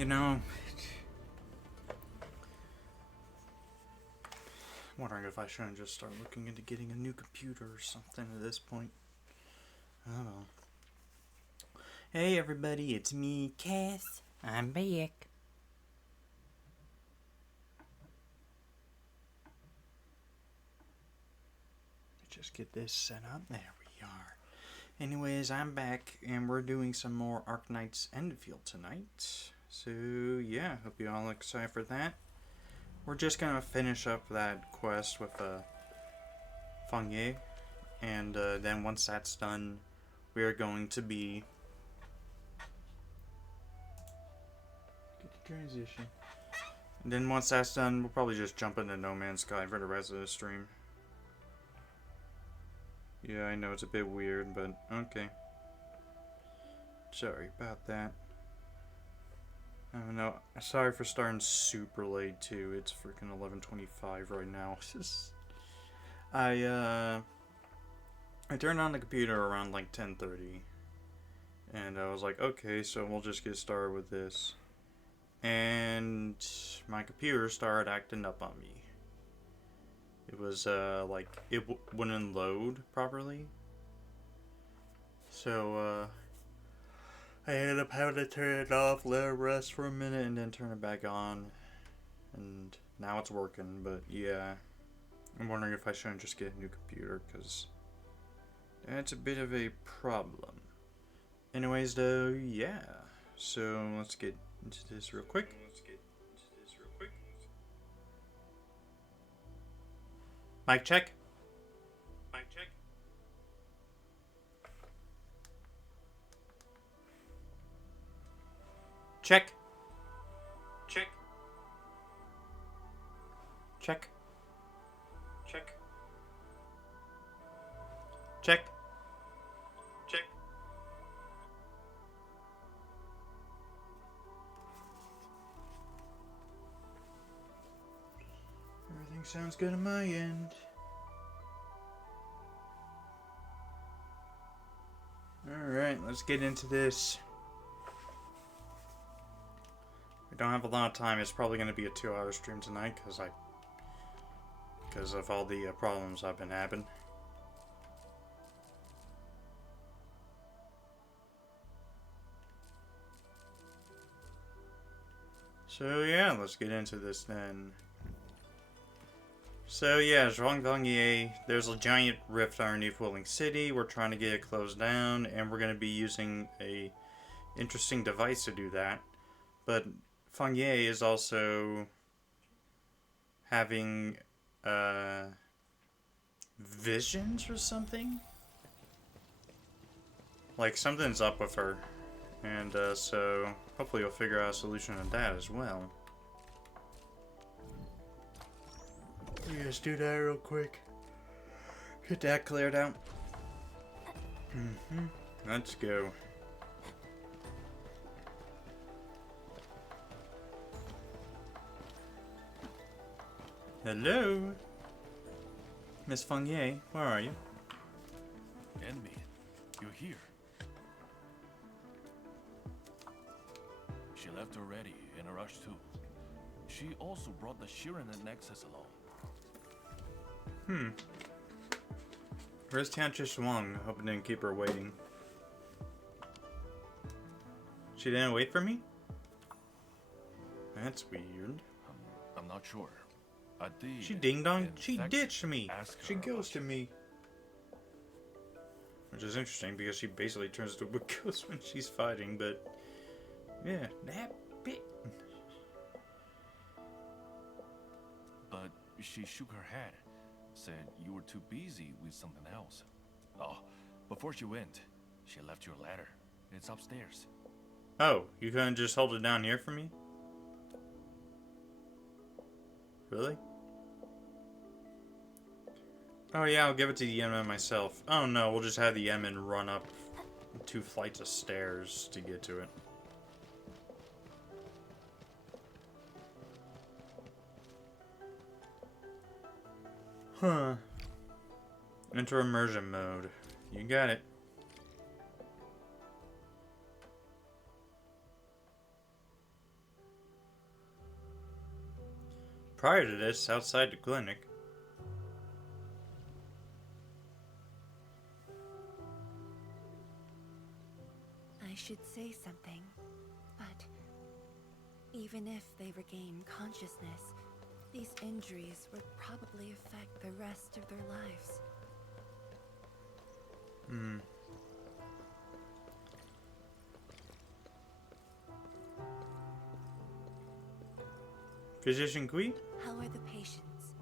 You know, I'm wondering if I shouldn't just start looking into getting a new computer or something at this point. I don't know. Hey everybody, it's me, Cass. I'm back. Just get this set up. There we are. Anyways, I'm back and we're doing some more Arknights Endfield tonight. So yeah, hope you all excited for that. We're just gonna finish up that quest with Fangye, and then once that's done, we are going to be get the transition. And then once that's done, we'll probably just jump into No Man's Sky for the rest of the stream. Yeah, I know it's a bit weird, but okay. Sorry about that. I don't know. Sorry for starting super late too. It's freaking 11:25 right now. I turned on the computer around like 10:30, and I was like, okay, so we'll just get started with this. And my computer started acting up on me. It was like it wouldn't load properly. So I ended up having to turn it off, let it rest for a minute, and then turn it back on. And now it's working, but yeah. I'm wondering if I shouldn't just get a new computer, because that's a bit of a problem. Anyways, though, yeah. So let's get into this real quick. Mic check. Mic check. Check. Check. Check. Check. Check. Check. Everything sounds good on my end. Alright, let's get into this. We don't have a lot of time. It's probably going to be a 2-hour stream tonight because of all the problems I've been having. So yeah, let's get into this then. So yeah, Zhuangdongye, there's a giant rift underneath Wuling City. We're trying to get it closed down, and we're going to be using a interesting device to do that. But Fangye is also having visions or something? Like something's up with her. And so hopefully you'll figure out a solution to that as well. Let's do that real quick. Get that cleared out. Let's go. Hello? Miss Fangye, where are you? Enemy, you're here. She left already, in a rush too. She also brought the Shirin and Nexus along. Where's Tianchi Shuang? I hope it didn't keep her waiting. She didn't wait for me? That's weird. I'm not sure. I did. She ding-dong. In She fact, ditched me. She her ghosted me. Which is interesting because she basically turns into a ghost when she's fighting, but yeah, that bit. But she shook her head, said you were too busy with something else. Oh, before she went, she left your letter. It's upstairs. Oh, you couldn't just hold it down here for me? Really? Oh yeah, I'll give it to the Yemen myself. Oh no, we'll just have the Yemen run up 2 flights of stairs to get to it. Huh. Enter immersion mode. You got it. prior to this, outside the clinic. I should say something, but even if they regain consciousness, these injuries would probably affect the rest of their lives. Physician Kui? How are the patients?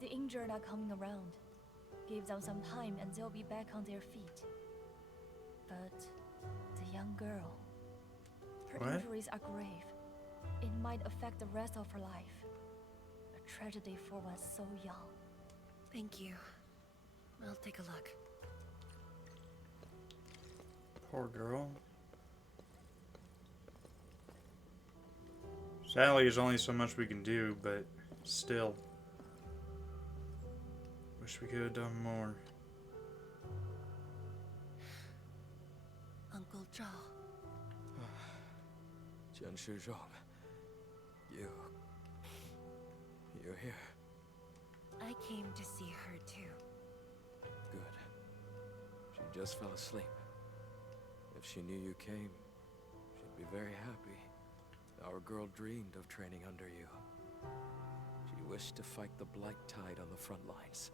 The injured are coming around. Give them some time and they'll be back on their feet. But the young girl, her What? injuries are grave. It might affect the rest of her life. A tragedy for one so young. Thank you. I'll take a look. Poor girl. Sadly, there's only so much we can do, but still. Wish we could have done more. Uncle Zhao. Chen Shizhong, you're here. I came to see her too. Good. She just fell asleep. If she knew you came, she'd be very happy. Our girl dreamed of training under you. She wished to fight the Blight Tide on the front lines.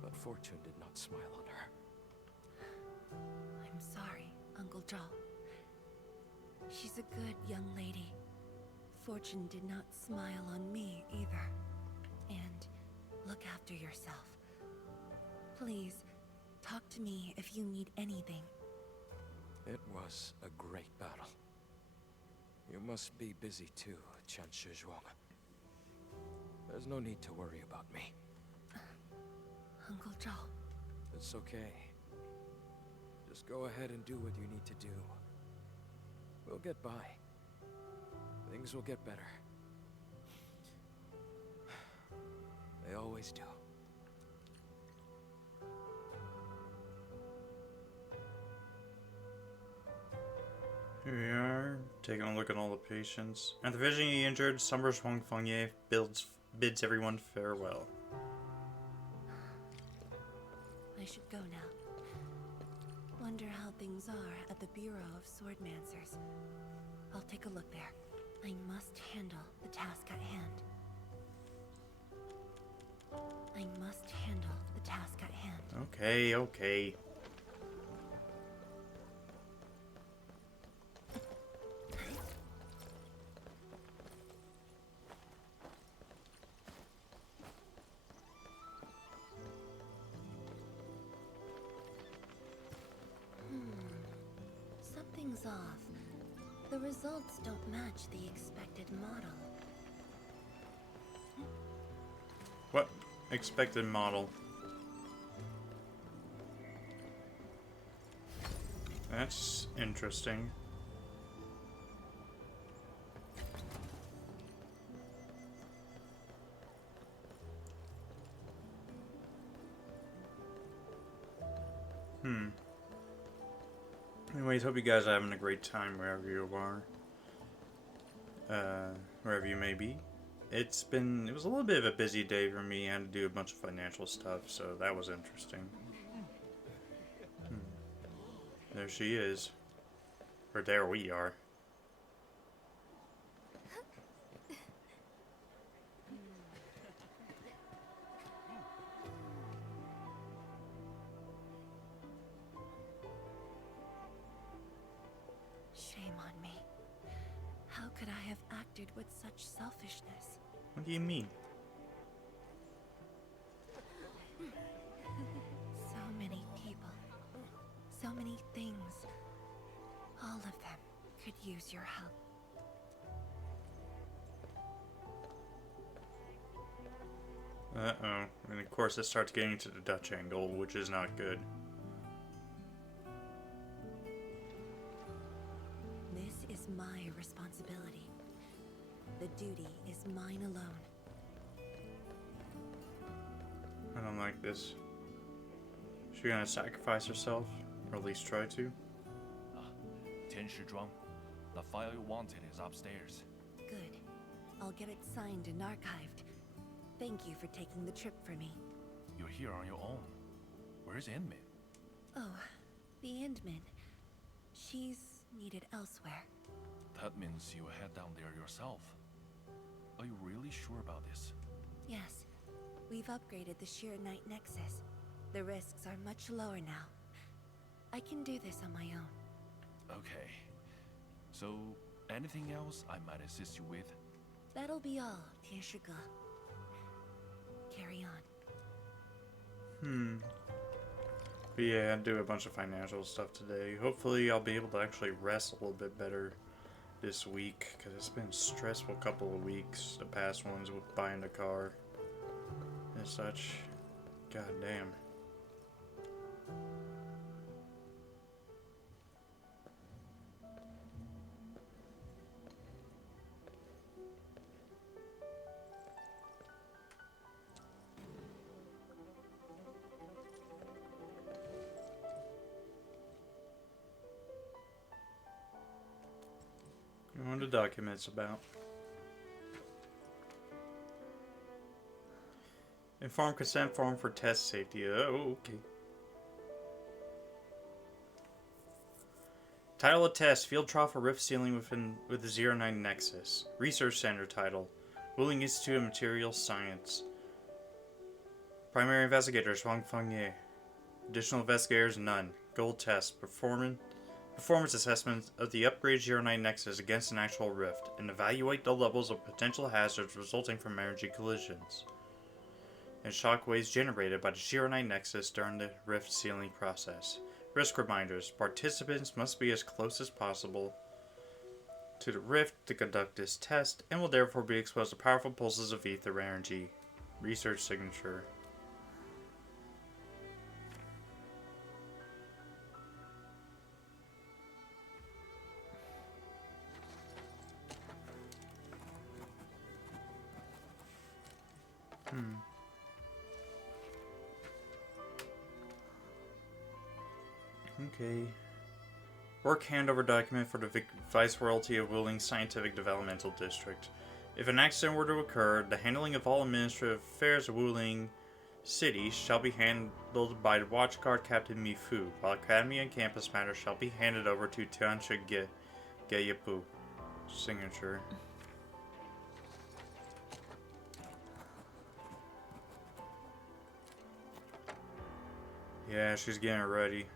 But fortune did not smile on her. I'm sorry, Uncle Zhao. She's a good young lady. Fortune did not smile on me either. And look after yourself. Please, talk to me if you need anything. It was a great battle. You must be busy too, Chen Shizhuang. There's no need to worry about me. Uncle Zhao. It's okay. Just go ahead and do what you need to do. We'll get by. Things will get better. They always do. Here we are, taking a look at all the patients. At the visually injured, Summers Huang Fengye bids everyone farewell. I should go now. Wonder how things are at the Bureau of Swordmancers. I'll take a look there. I must handle the task at hand. I must handle the task at hand. Okay, okay. Something's off. The results don't match the expected model. What expected model? That's interesting. Anyways, hope you guys are having a great time wherever you are. Wherever you may be. It was a little bit of a busy day for me. I had to do a bunch of financial stuff, so that was interesting. There she is. Or there we are. Shame on me. How could I have acted with such selfishness? What do you mean? So many people. So many things. All of them could use your help. Uh-oh. And of course it starts getting into the Dutch angle, which is not good. This is my responsibility. The duty is mine alone. I don't like this. She gonna sacrifice herself? Or at least try to? Tian Shizhuang, the file you wanted is upstairs. Good. I'll get it signed and archived. Thank you for taking the trip for me. You're here on your own. Where's Inmin? Oh, the Endman. She's needed elsewhere. That means you head down there yourself. Are you really sure about this? Yes, we've upgraded the Sheer Knight Nexus. The risks are much lower now. I can do this on my own. Okay. So, anything else I might assist you with? That'll be all, Tieshiga. Carry on. But yeah, I do a bunch of financial stuff today. Hopefully I'll be able to actually rest a little bit better this week, because it's been a stressful couple of weeks, the past ones with buying a car and such. God damn. What are the documents about? Informed consent form for test safety. Oh, okay. Title of test: Field Trial for Rift Sealing with the 09 Nexus. Research Center title: Wuling Institute of Materials Science. Primary investigators: Wang Fengye. Additional investigators: none. Goal test: Performance assessment of the upgraded 09 Nexus against an actual rift, and evaluate the levels of potential hazards resulting from energy collisions and shockwaves generated by the 09 Nexus during the rift sealing process. Risk reminders: participants must be as close as possible to the rift to conduct this test, and will therefore be exposed to powerful pulses of ether energy. Research signature. Okay. Work handover document for the Viceroyalty of Wuling Scientific Developmental District. If an accident were to occur, the handling of all administrative affairs of Wuling City shall be handled by the Watchguard Captain Mifu, while Academy and campus matters shall be handed over to Tianchi Geyapu. Signature. Yeah, she's getting ready.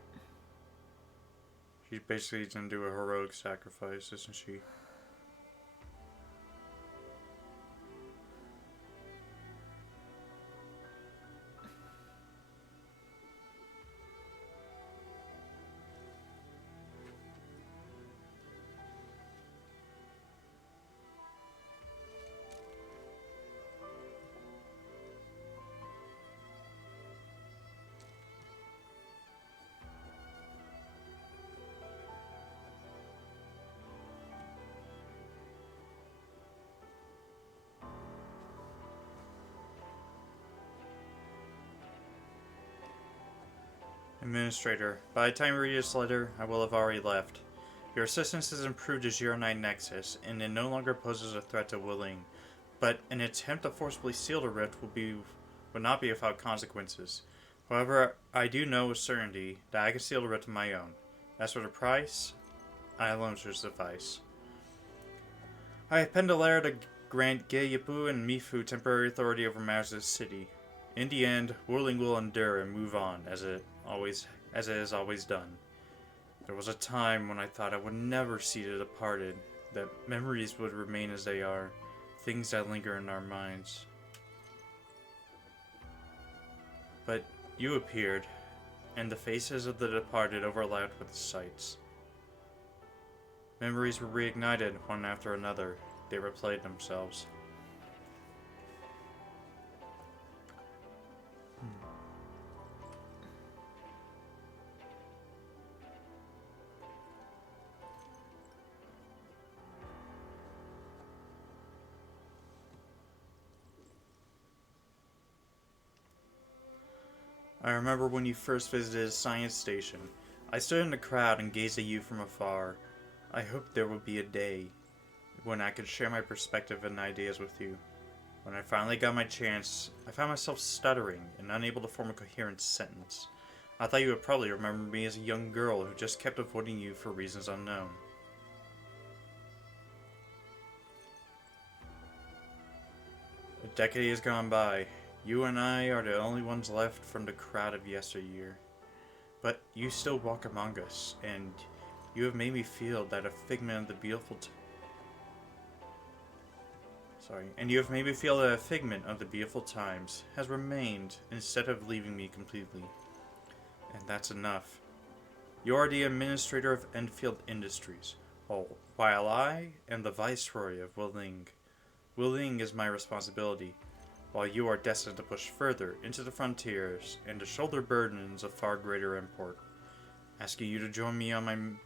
She's basically gonna do a heroic sacrifice, isn't she? Administrator, by the time you read this letter, I will have already left. Your assistance has improved the 09 Nexus, and it no longer poses a threat to Wuling. But an attempt to forcibly seal the rift would not be without consequences. However, I do know with certainty that I can seal the rift on my own. As for the price, I alone should suffice. I have penned a letter to grant Geyapu and Mifu temporary authority over matters of the city. In the end, Wuling will endure and move on, as it has always done. There was a time when I thought I would never see the departed, that memories would remain as they are, things that linger in our minds. But you appeared, and the faces of the departed overlapped with the sights. Memories were reignited one after another. They replayed themselves. I remember when you first visited a science station. I stood in the crowd and gazed at you from afar. I hoped there would be a day when I could share my perspective and ideas with you. When I finally got my chance, I found myself stuttering and unable to form a coherent sentence. I thought you would probably remember me as a young girl who just kept avoiding you for reasons unknown. A decade has gone by. You and I are the only ones left from the crowd of yesteryear. But you still walk among us, and you have made me feel that a figment of the beautiful times has remained instead of leaving me completely. And that's enough. You are the administrator of Endfield Industries, while I am the viceroy of Wuling. Wuling is my responsibility, while you are destined to push further into the frontiers and to shoulder burdens of far greater import. Asking you to join me on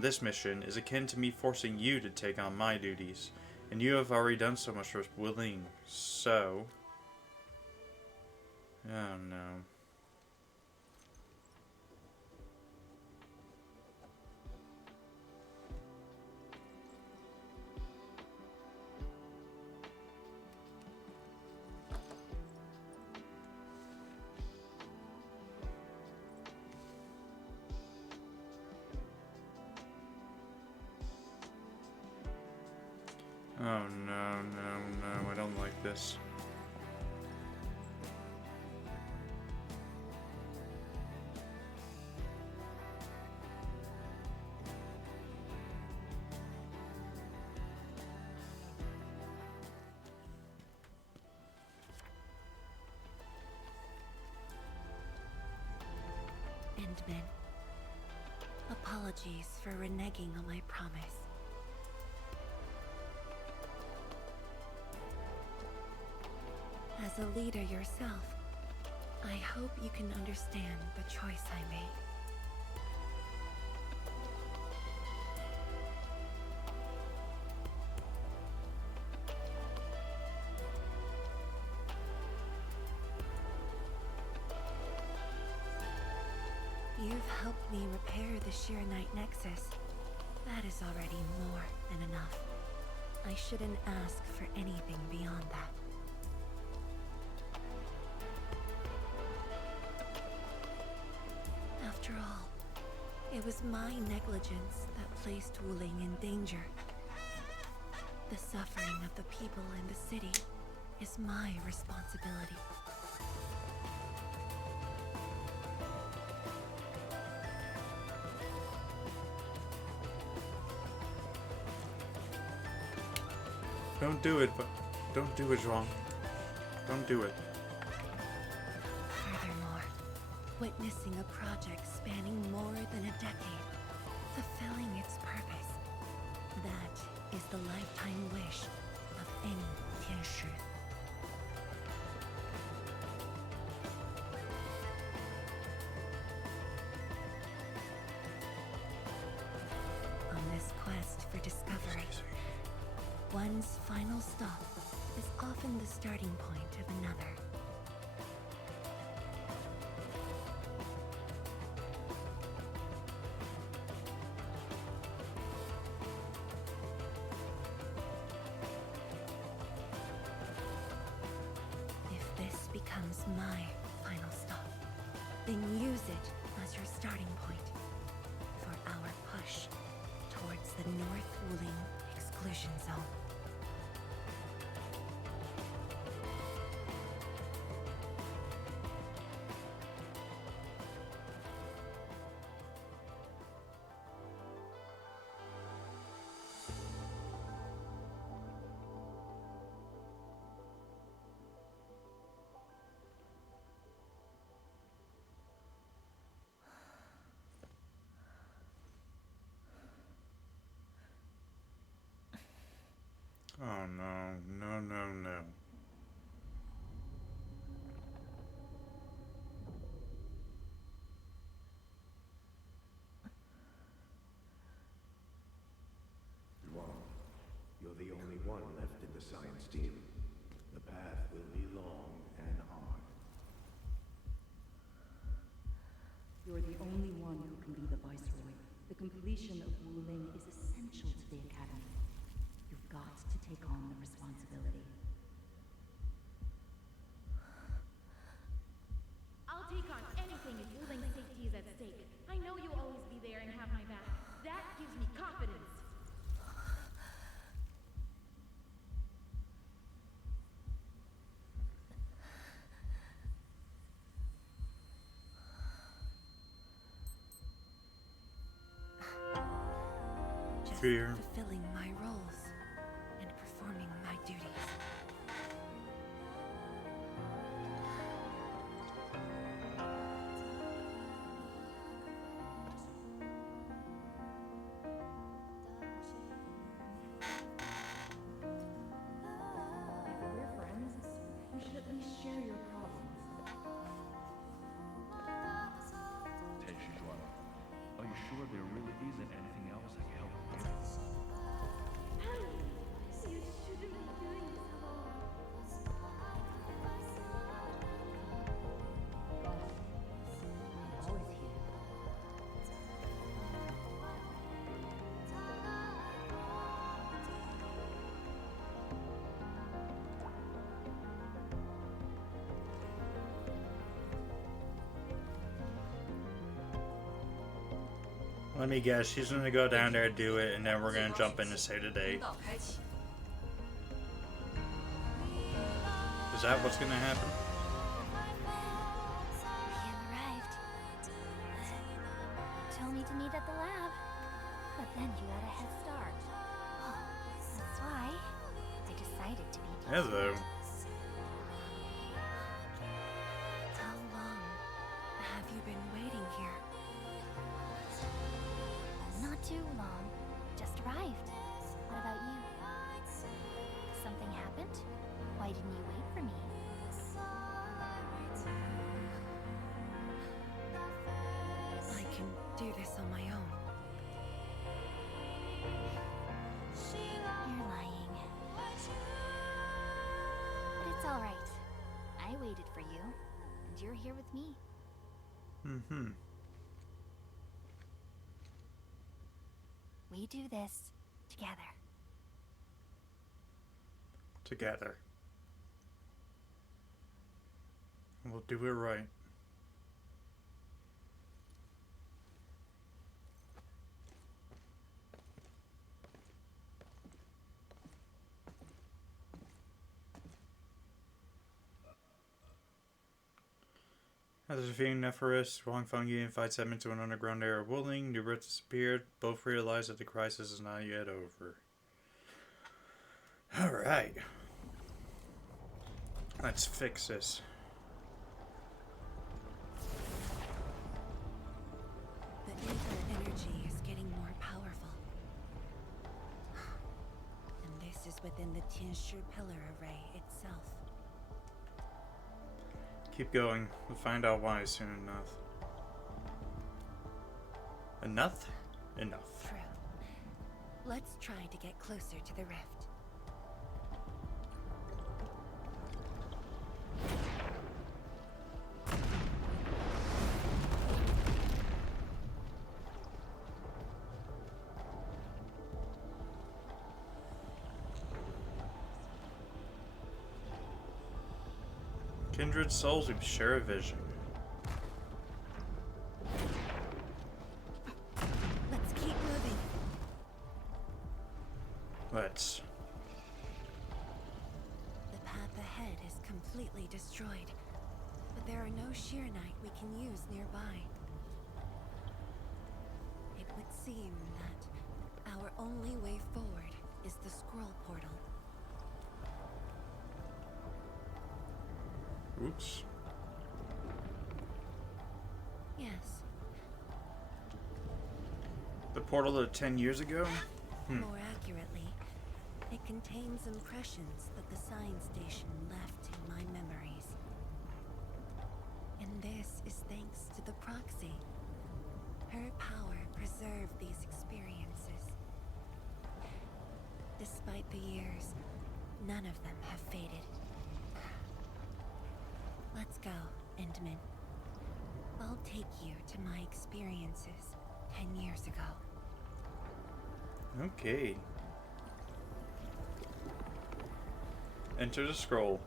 this mission is akin to me forcing you to take on my duties, and you have already done so much for Wuling, so... Oh no. Oh no, I don't like this. Endman, apologies for reneging on my promise. As a leader yourself, I hope you can understand the choice I made. You've helped me repair the Schwartz Nexus. That is already more than enough. I shouldn't ask for anything beyond that. After all, it was my negligence that placed Wuling in danger. The suffering of the people in the city is my responsibility. Don't do it, but don't do it wrong. Don't do it. Furthermore, witnessing a project spanning more than a decade, fulfilling its purpose, that is the lifetime wish of any Tianshi. On this quest for discovery, one's final stop is often the starting point of another. If this becomes my final stop, then use it as your starting point for our push towards the North Wuling exclusion zone. Oh no. You're the only one left in the science team. The path will be long and hard. You're the only one who can be the Viceroy. The completion of Wuling is essential to the Academy. You've got fear. fulfilling my roles and performing my duties. If we're friends, you should at least share your problems. Are you sure there really isn't anything else I can help you with? You shouldn't be doing this alone. I'm always here. Let me guess, she's gonna go down there, do it, and then we're gonna jump in to save the day. Is that what's gonna happen? We arrived. Told me to meet at the lab, but then you had a head start. Oh, that's why I decided to be Hello. How long have you been waiting here? Not too long. Just arrived. What about you? Something happened? Why didn't you wait for me? I can do this on my own. You're lying. But it's alright. I waited for you, and you're here with me. Mm-hmm. We do this together. Together. We'll do it right. After defeating Nephorus, Wang Fengyi invites them into an underground area of Wuling. New Ritz disappeared. Both realize that the crisis is not yet over. Alright. Let's fix this. The ether energy is getting more powerful. And this is within the Tianshu pillar array itself. Keep going. We'll find out why soon enough. Enough? Enough. True. Let's try to get closer to the rift. Kindred souls, we share a vision. Let's keep moving. Let's. The path ahead is completely destroyed, but there are no Sheernite we can use nearby. It would seem that our only way forward is the scroll portal. Oops. Yes, The portal of 10 years ago? more accurately, it contains impressions that the science station left in my memories. And this is thanks to the proxy. Her power preserved these experiences. Despite the years, none of them have faded. Let's go, Endman. I'll take you to my experiences 10 years ago. Okay. Enter the scroll.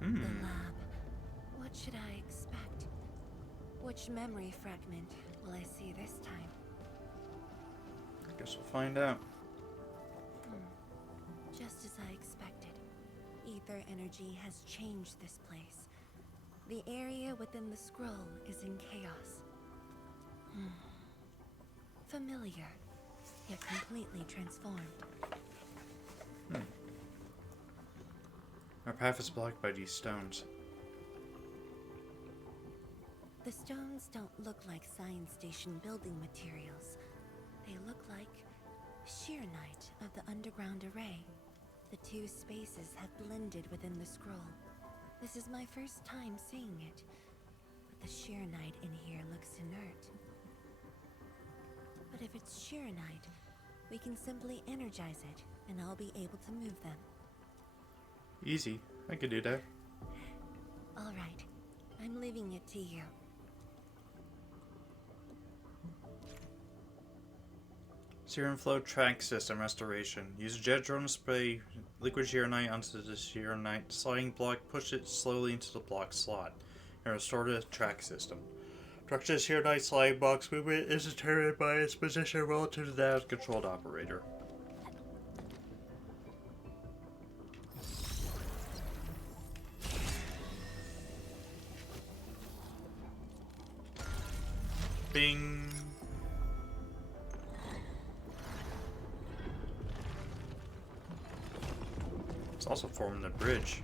The lab. What should I expect? Which memory fragment will I see this time? Guess we'll find out. Just as I expected. ether energy has changed this place. The area within the scroll is in chaos. Familiar, yet completely transformed. Our path is blocked by these stones. The stones don't look like science station building materials. They look like sheernite of the underground array. The two spaces have blended within the scroll. This is my first time seeing it, but the sheernite in here looks inert. But if it's sheernite, we can simply energize it, and I'll be able to move them. Easy. I could do that. All right, I'm leaving it to you. Serum flow track system restoration. Use a jet drone to spray liquid sheernite onto the sheernite sliding block. Push it slowly into the block slot and restore the track system. Direction of sheernite sliding box movement is determined by its position relative to that of the controlled operator. Bing. It's also forming the bridge.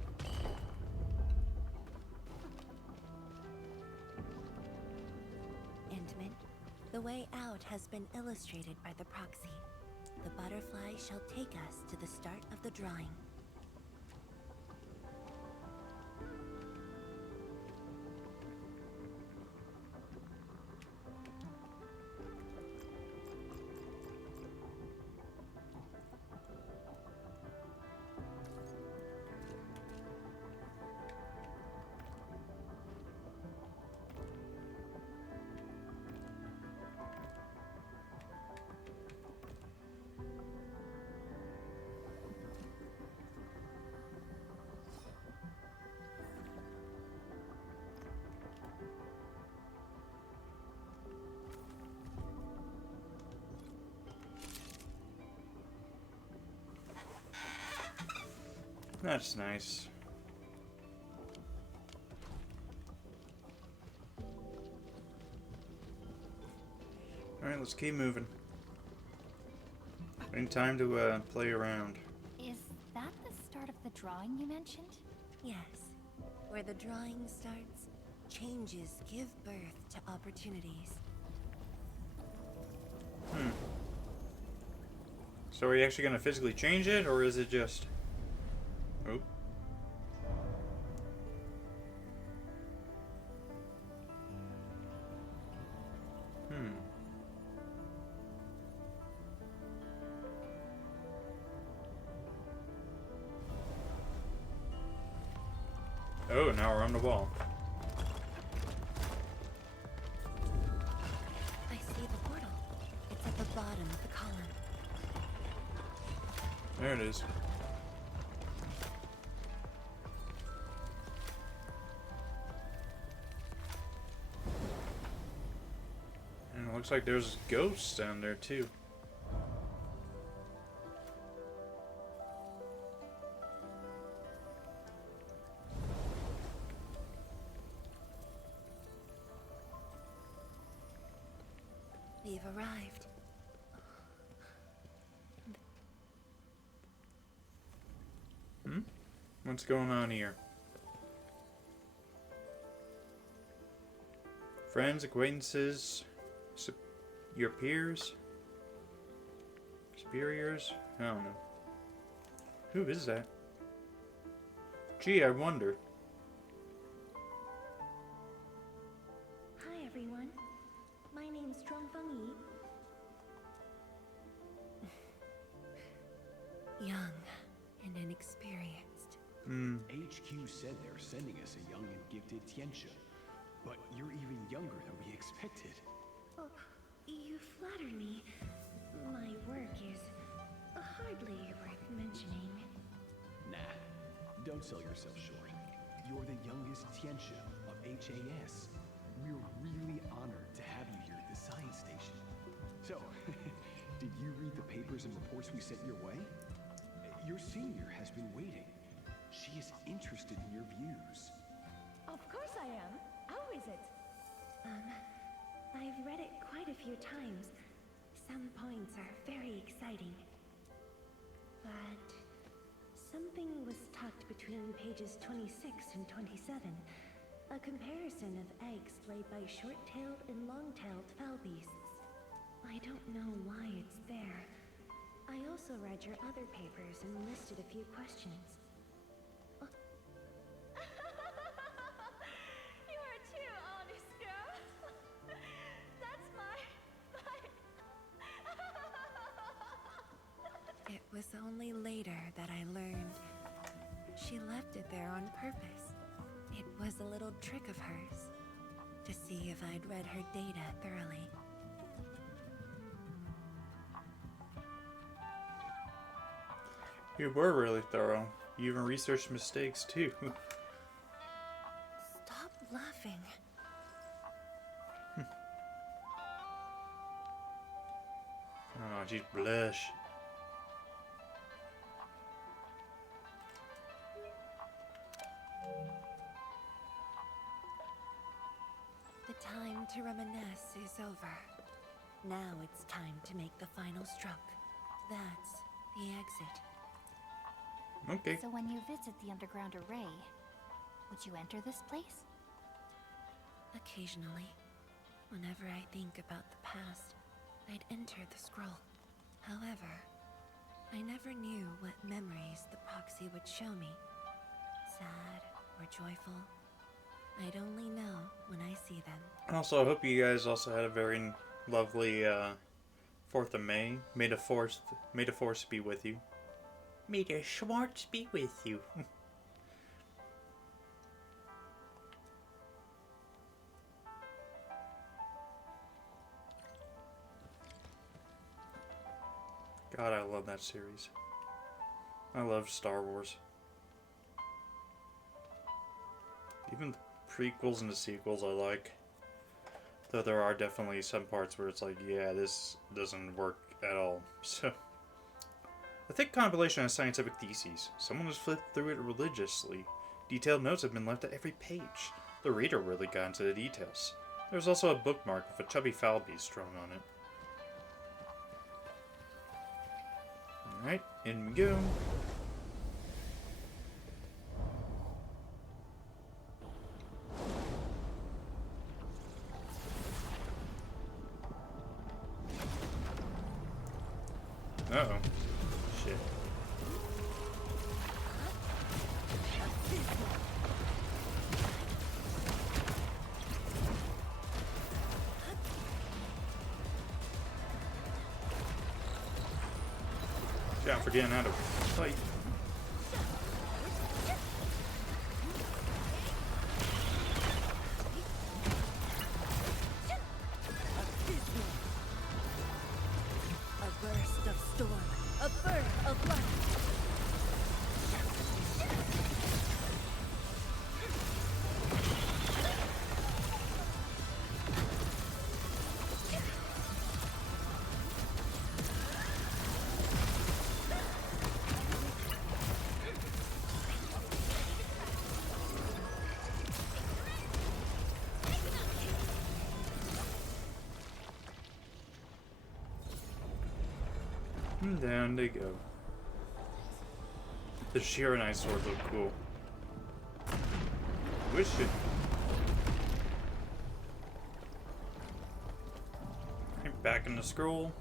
Endman, the way out has been illustrated by the proxy. The butterfly shall take us to the start of the drawing. That's nice. Alright, let's keep moving. Ain't time to play around. Is that the start of the drawing you mentioned? Yes, where the drawing starts, changes give birth to opportunities. So are you actually going to physically change it, or is it just... Oh. Oh, now we're on the wall. I see the portal. It's at the bottom of the column. There it is. And it looks like there's ghosts down there too. We've arrived. What's going on here? Friends, acquaintances, your peers? Superiors? I don't know. Who is that? Gee, I wonder. Hi everyone. My name's Zhuangfeng Yi. Young and inexperienced. HQ said they're sending us a young and gifted Tianxia, but you're even younger than we expected. Oh, you flatter me. My work is hardly worth mentioning. Nah, don't sell yourself short. You're the youngest Tianxia of HAS. We're really honored to have you here at the science station. So, did you read the papers and reports we sent your way? Your senior has been waiting. She is interested in your views. Of course I am. How is it? I've read it quite a few times. Some points are very exciting. But something was tucked between pages 26 and 27. A comparison of eggs laid by short-tailed and long-tailed fowl beasts. I don't know why it's there. I also read your other papers and listed a few questions. You are too honest, girl. That's my... It was only later that I learned she left it there on purpose. It was a little trick of hers, to see if I'd read her data thoroughly. You were really thorough. You even researched mistakes too. Stop laughing. Oh, geez, blush. The time to reminisce is over. Now it's time to make the final stroke. That's the exit. Okay. So when you visit the underground array, would you enter this place? Occasionally, whenever I think about the past, I'd enter the scroll. However, I never knew what memories the proxy would show me. Sad or joyful. I'd only know when I see them. Also, I hope you guys also had a very lovely 4th of May. May the Force be with you. May the Schwartz be with you. God, I love that series. I love Star Wars. Even the prequels and the sequels I like. Though there are definitely some parts where it's like, yeah, this doesn't work at all. So, a thick compilation of scientific theses. Someone has flipped through it religiously. Detailed notes have been left at every page. The reader really got into the details. There's also a bookmark with a chubby fowl beast drawn on it. Alright, in we go. Uh-oh. Shit. Yeah, I'm forgetting how to fight. A burst of storm, a birth of light. And down they go. The Schwartz sword look cool. Wish it. Right, back in the scroll.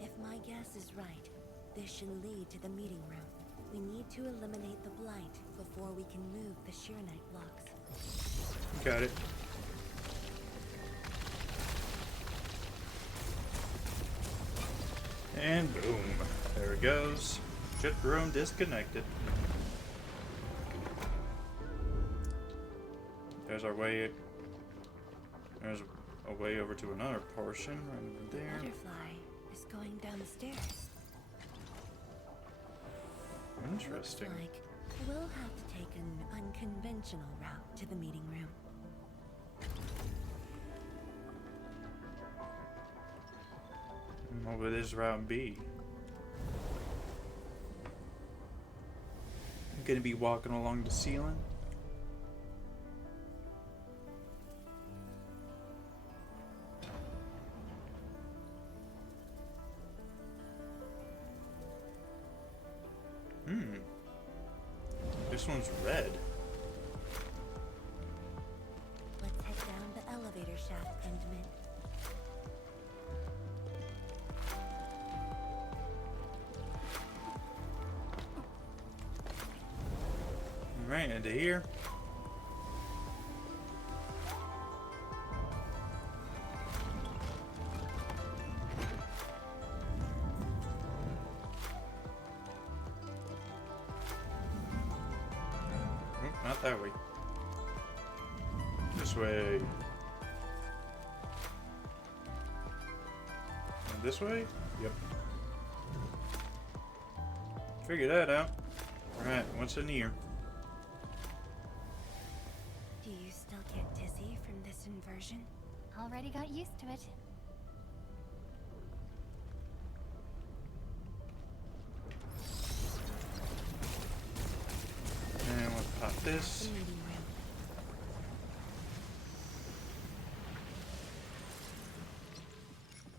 If my guess is right, this should lead to the meeting room. We need to eliminate the blight before we can move the Schwartz blocks. Got it. And boom. There it goes. Jet drone disconnected. There's our way. There's a way over to another portion right over there. Butterfly is going down the stairs. Interesting. Looks like We'll have to take an unconventional route to the meeting room. What would this route be? I'm gonna be walking along the ceiling. This one's red. Let's head down the elevator shaft, Endman. Alright, into here. Not that way. This way. And this way? Yep. Figure that out. Alright, what's in here? Do you still get dizzy from this inversion? Already got used to it. And we'll pop this. The meeting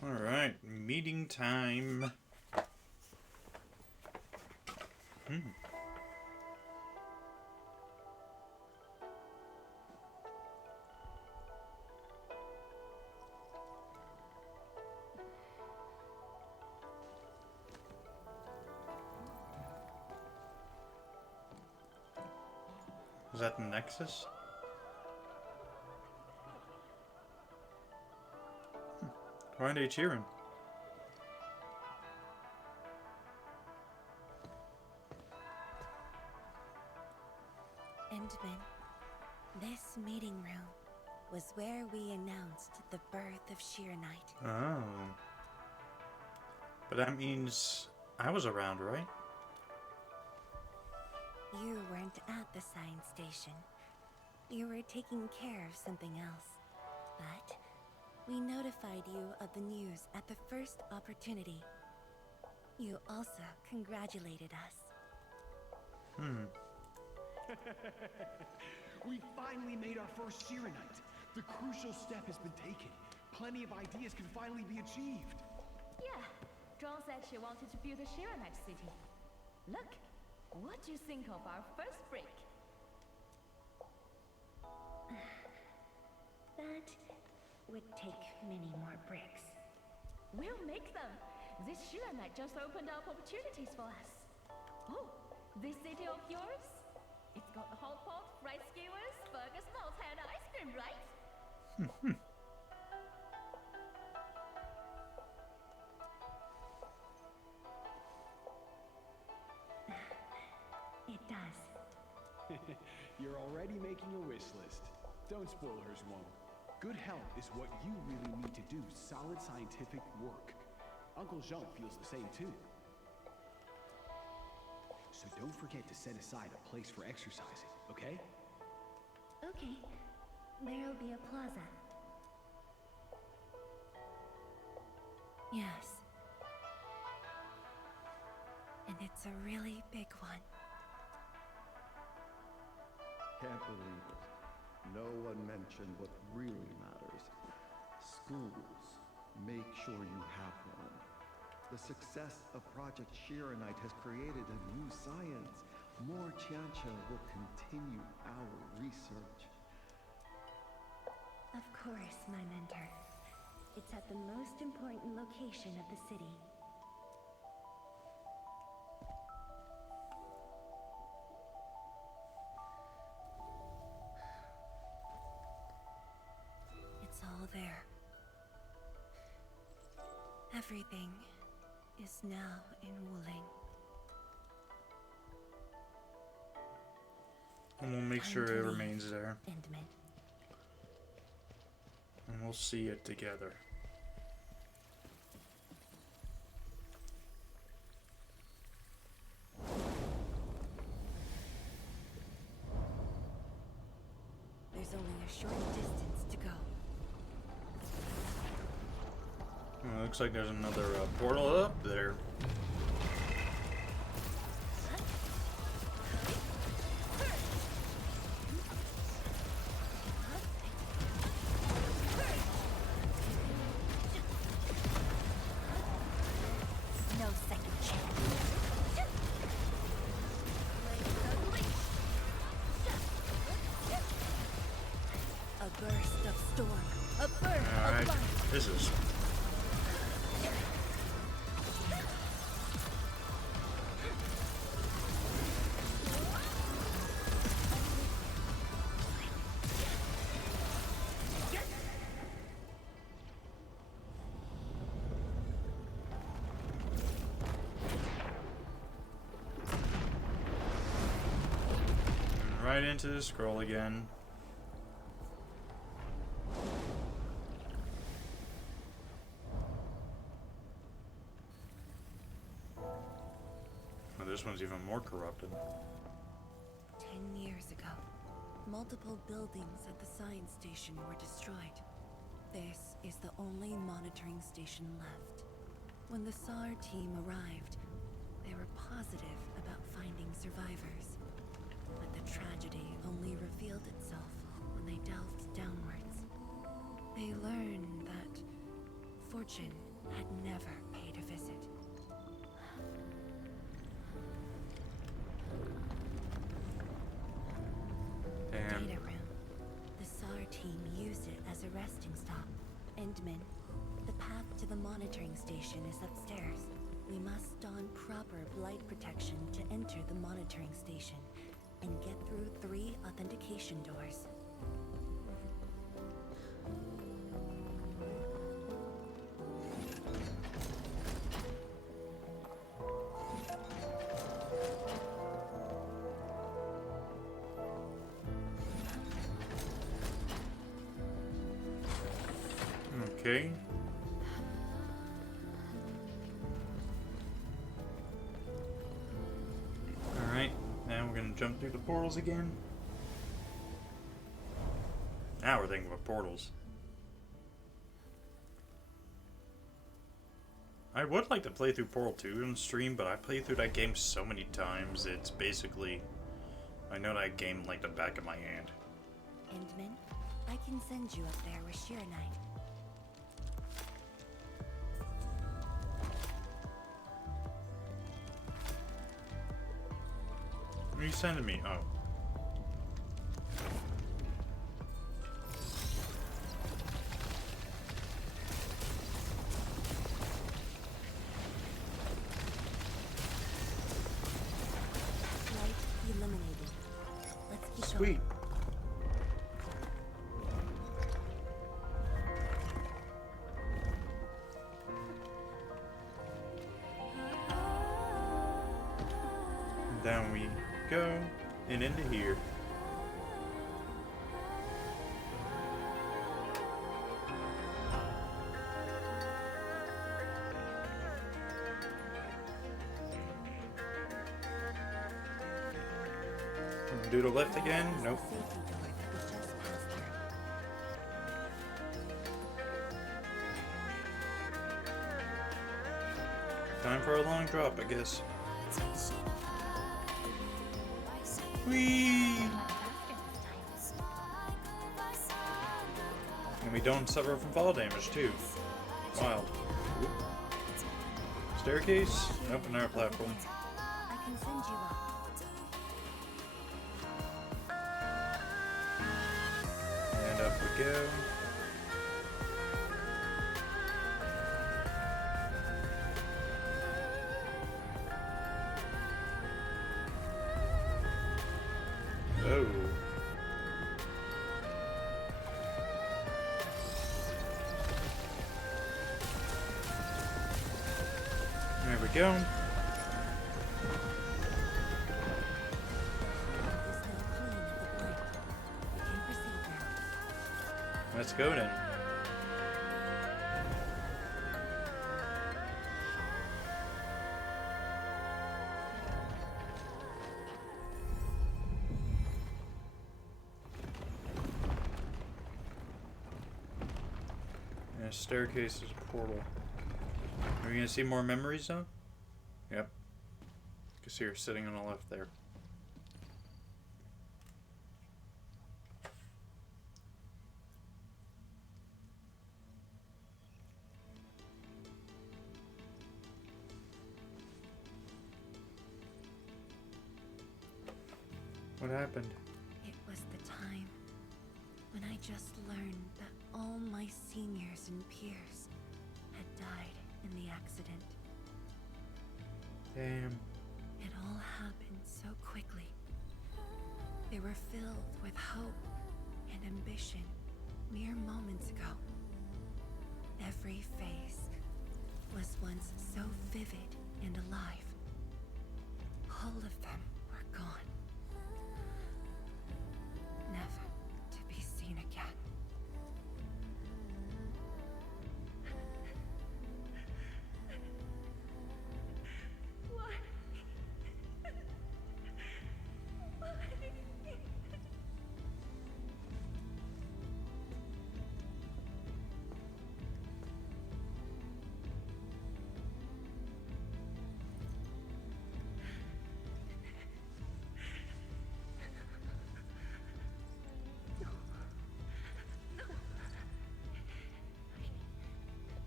room. Alright, meeting time. Is that the Nexus? Why are they cheering? Endman, this meeting room was where we announced the birth of Schwartz. Oh. But that means I was around, right? You weren't at the science station. You were taking care of something else. But we notified you of the news at the first opportunity. You also congratulated us. We finally made our first Schwartz. The crucial step has been taken. Plenty of ideas can finally be achieved. Yeah, John said she wanted to build a Schwartz city. Look, what do you think of our first brick? That would take many more bricks. We'll make them. This Schwartz just opened up opportunities for us. Oh, this city of yours? It's got a hot pot, rice skewers, burgers, nuts, and ice cream, right? It does. You're already making a wish list. Don't spoil hers, won't. Good health is what you really need to do solid scientific work. Uncle Jean feels the same too. So don't forget to set aside a place for exercising, okay? Okay, there'll be a plaza. Yes. And it's a really big one. Can't believe it. No one mentioned what really matters. Schools. Make sure you have one. The success of Project Schwartz has created a new science. More Tiancha will continue our research. Of course, my mentor. It's at the most important location of the city. It's all there. Everything is now in Wuling. And we'll make sure it remains there. Endman. And we'll see it together. only a short distance to go. Oh, looks like there's another portal up there. No second chance. A burst of storm. A burst Alright, of light. this is... right into the scroll again. Oh, this one's even more corrupted. 10 years ago, multiple buildings at the science station were destroyed. This is the only monitoring station left. When the SAR team arrived, they were positive about finding survivors. But the tragedy only revealed itself when they delved downwards. They learned that fortune had never paid a visit. Damn. Data room. The SAR team used it as a resting stop. Endman, the path to the monitoring station is upstairs. We must don proper blight protection to enter the monitoring station and get through 3 authentication doors. Okay. Alright, now we're gonna jump through the portals again. Now we're thinking about portals. I would like to play through Portal 2 on stream, but I played through that game so many times, it's basically... I know that game like the back of my hand. Endman, I can send you up there with Shiranite. What are you sending me? Oh. Light eliminated. Let's keep Sweet. going. Down we go, and into here. Do the left again? That Nope. was the safety door that we just passed through. Time for a long drop, I guess. Whee! And we don't suffer from fall damage, too. Wild. Oop. Staircase? Nope, another platform. I can send you up. And up we go. Oh. There we go. Is now clean of the blight. We can proceed now. Let's go then. And a staircase is a portal. Are we gonna see more memories though? Yep. You can see her sitting on the left there. What happened? It was the time when I just learned that all my seniors and peers had died in the accident. Damn. It all happened so quickly. They were filled with hope and ambition mere moments ago. Every face was once so vivid and alive. All of them were gone. Never to be seen again.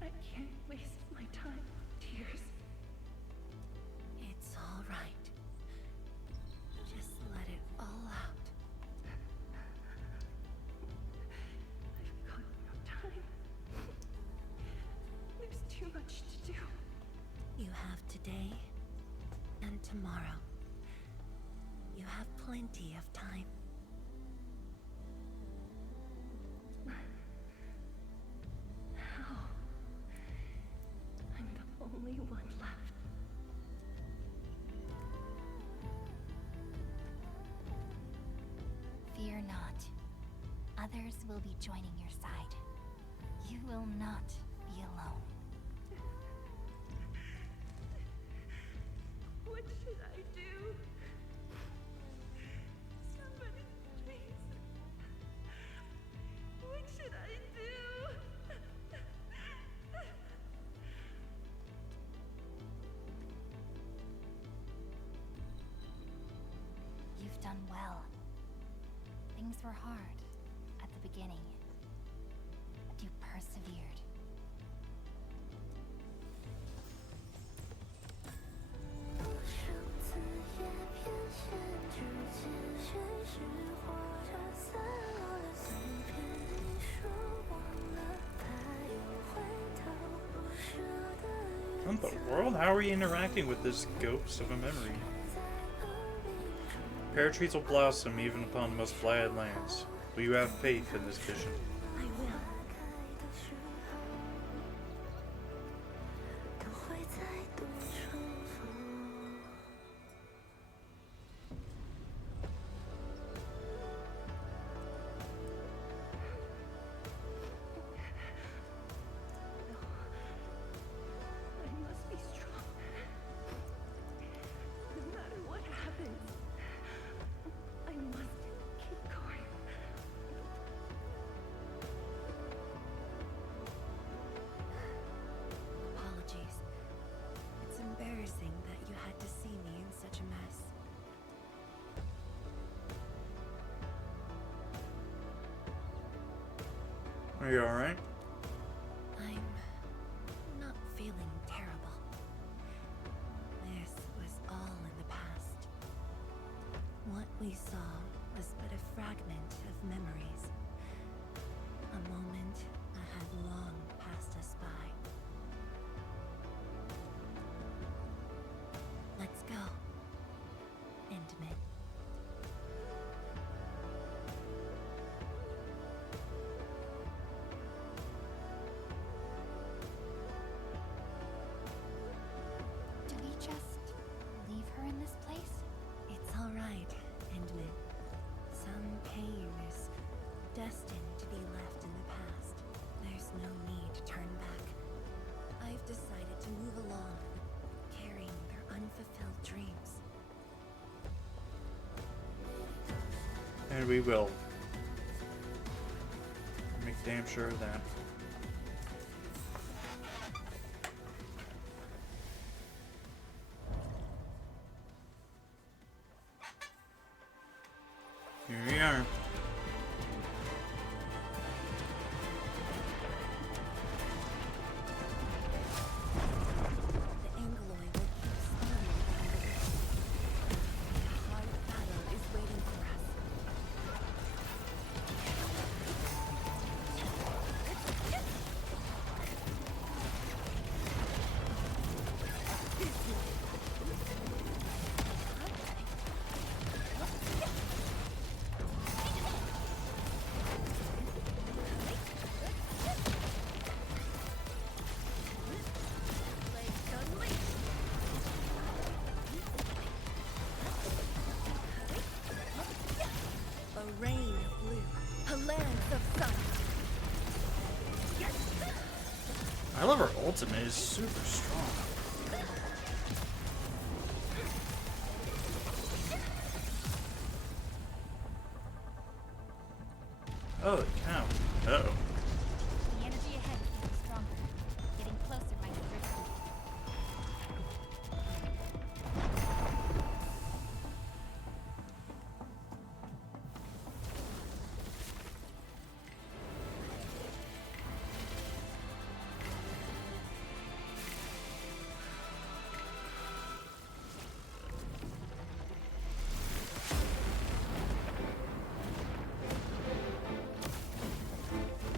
I can't waste my time, tears. It's all right. Just let it all out. I've got no time. There's too much to do. You have today and tomorrow. You have plenty of time. How? I'm the only one left. Fear not. Others will be joining your side. You will not be alone. What should I do? Somebody, please. What should I do? You've done well. Things were hard at the beginning, but you persevered. What the world? How are you interacting with this ghost of a memory? Pear trees will blossom even upon the most blighted lands. Will you have faith in this vision? I will. I must be strong. No matter what happens, I must keep going. Apologies. It's embarrassing that you had to see me in such a mess. Are you alright? I'm not feeling terrible. This was all in the past. What we saw was but a fragment of memories. A moment that had long passed us by. Let's go. Intimate. Do we just leave her in this place? It's all right, Endman. Some pain is destined to be left in the past. There's no need to turn back. I've decided to move along, carrying their unfulfilled dreams. And we will. Make damn sure of that. ultimate is super strong. Oh, cow. Uh-oh. The energy ahead is getting stronger. Getting closer might be risky.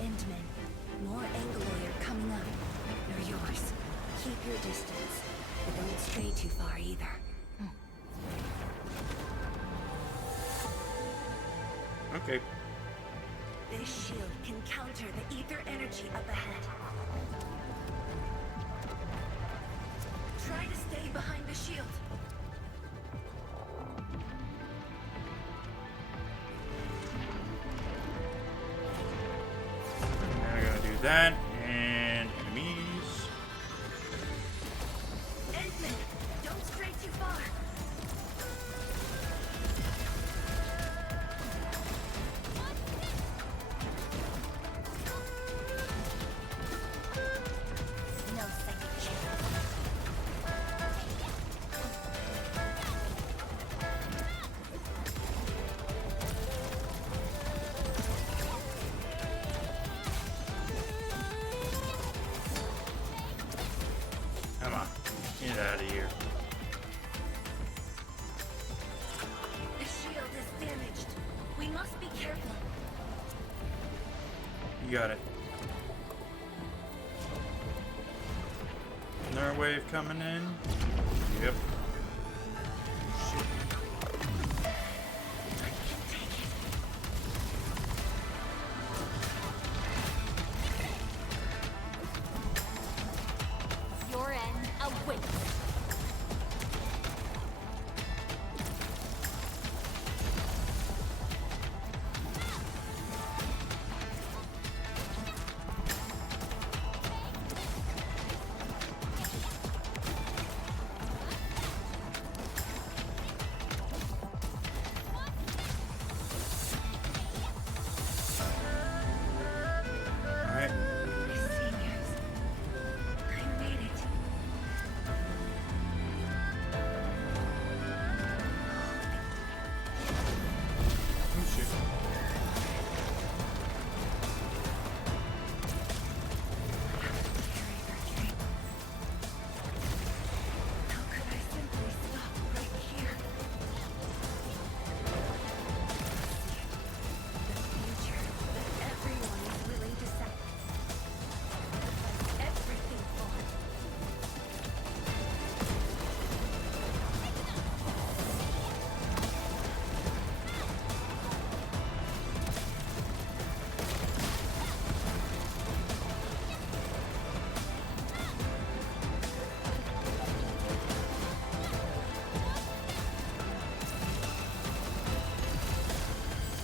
Endman, more Angloy are coming up. They're yours. Keep your distance, but don't stray too far either. Okay. This shield can counter the ether energy up ahead. Try to stay behind the shield. Now I gotta do that, and enemies. Endman, don't stray too far. No second chance. Come on. Get out of here. The shield is damaged. We must be careful. You got it. Another wave coming in. Yep. Shit. I can take it. Your end awaits. Alright. My seniors. I made it. Oh shit. How could I simply stop right here? The future that everyone is willing to sacrifice everything for.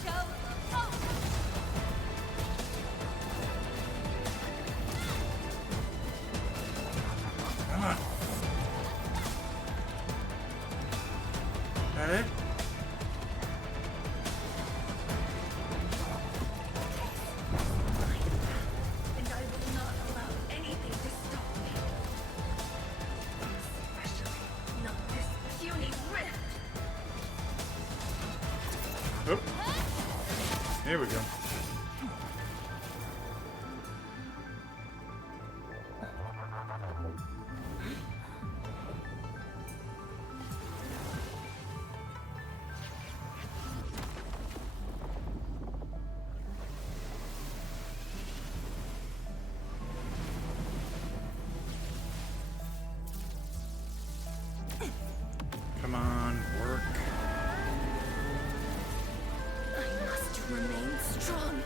Show hope. Come on. That it? And I will not allow anything to stop me. Especially not this puny rift. Oh. There we go. Come on, work. I must remain strong.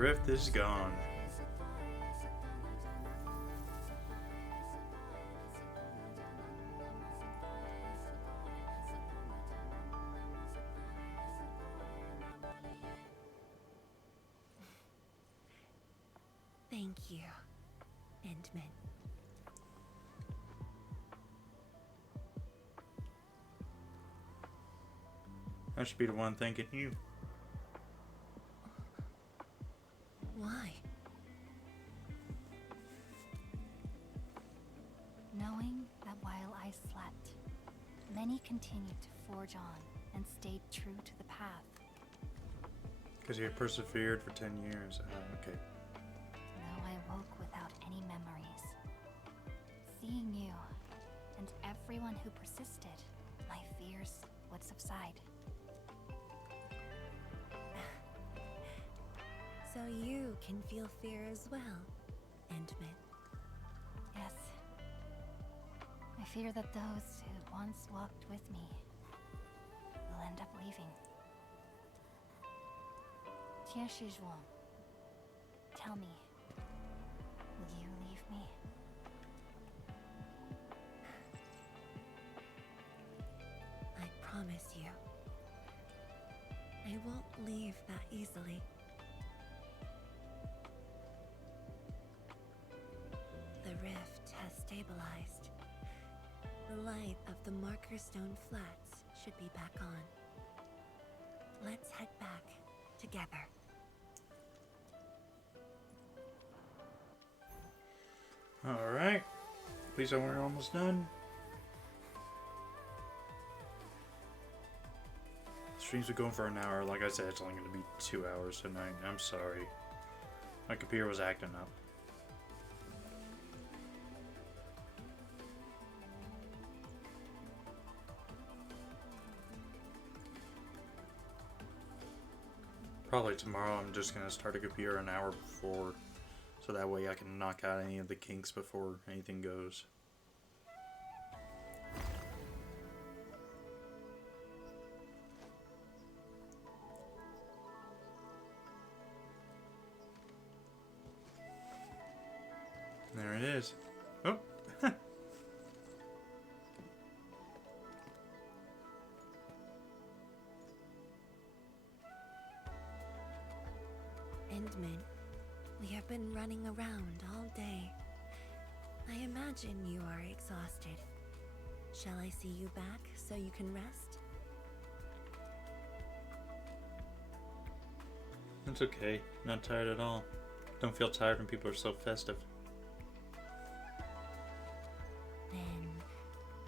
rift is gone. Thank you, Endman. I should be the one thanking you. Why? Knowing that while I slept, many continued to forge on and stayed true to the path. Because you persevered for 10 years. Okay. Though I woke without any memories, seeing you and everyone who persisted, my fears would subside. So you can feel fear as well, Endman. Yes. I fear that those who once walked with me will end up leaving. Tianshizhuang, tell me, will you leave me? I promise you. I won't leave that easily. The rift has stabilized. The light of the Marker Stone Flats should be back on. Let's head back together. Alright. Please tell me we're almost done. Streams are going for an hour. Like I said, it's only going to be 2 hours tonight. I'm sorry. My computer was acting up. Probably tomorrow I'm just going to start a computer an hour before, so that way I can knock out any of the kinks before anything goes. There it is. Oh! Endman, we have been running around all day. I imagine you are exhausted. Shall I see you back so you can rest? It's okay. Not tired at all. Don't feel tired when people are so festive. Then,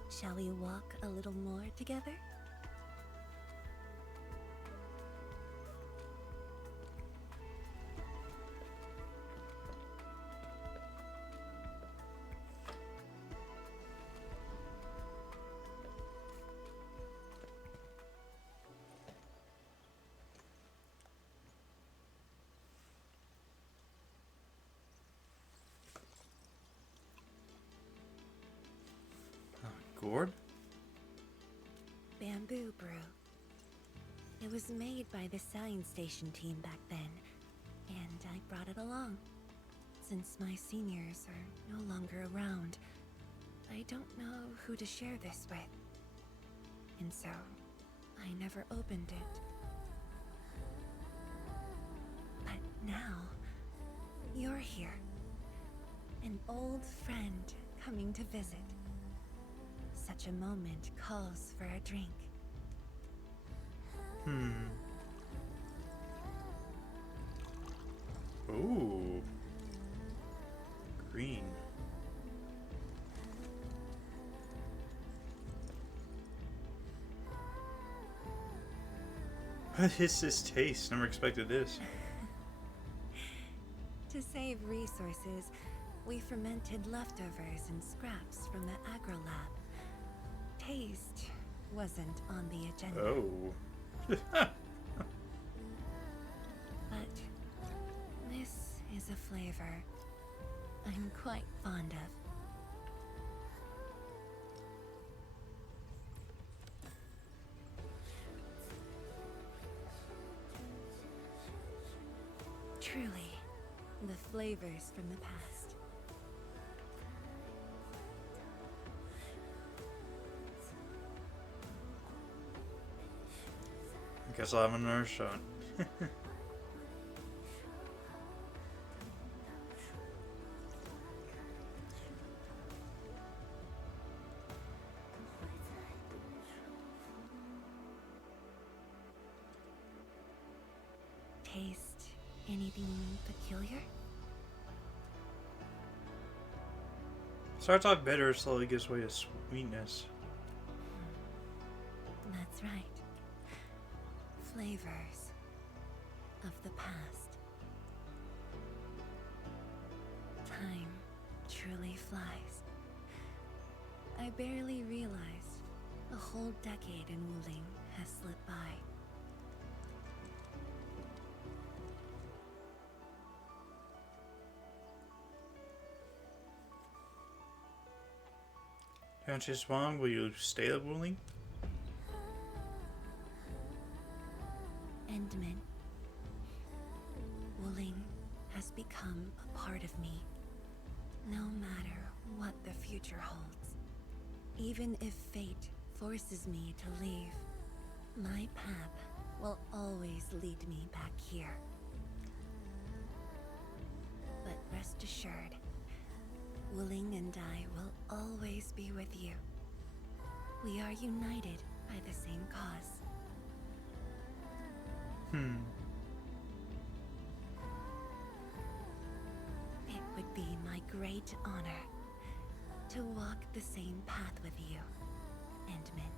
shall we walk a little more together? Gourd? Bamboo brew. It was made by the science station team back then, and I brought it along. Since my seniors are no longer around, I don't know who to share this with. And so, I never opened it. But now, you're here. An old friend coming to visit. Such a moment calls for a drink. Ooh. Green. What is this taste? Never expected this. To save resources, we fermented leftovers and scraps from the agro lab. Taste wasn't on the agenda. Oh. But this is a flavor I'm quite fond of. Truly, the flavors from the past. I guess I'll have another shot. Taste anything peculiar? Starts off bitter, slowly gives way to sweetness. That's right. Flavors of the past. Time truly flies. I barely realized a whole decade in Wuling has slipped by. Countess Wong, will you stay at Wuling? Endman. Wuling has become a part of me. No matter what the future holds. Even if fate forces me to leave, my path will always lead me back here. But rest assured, Wuling and I will always be with you. We are united by the same cause. It would be my great honor to walk the same path with you, Endman.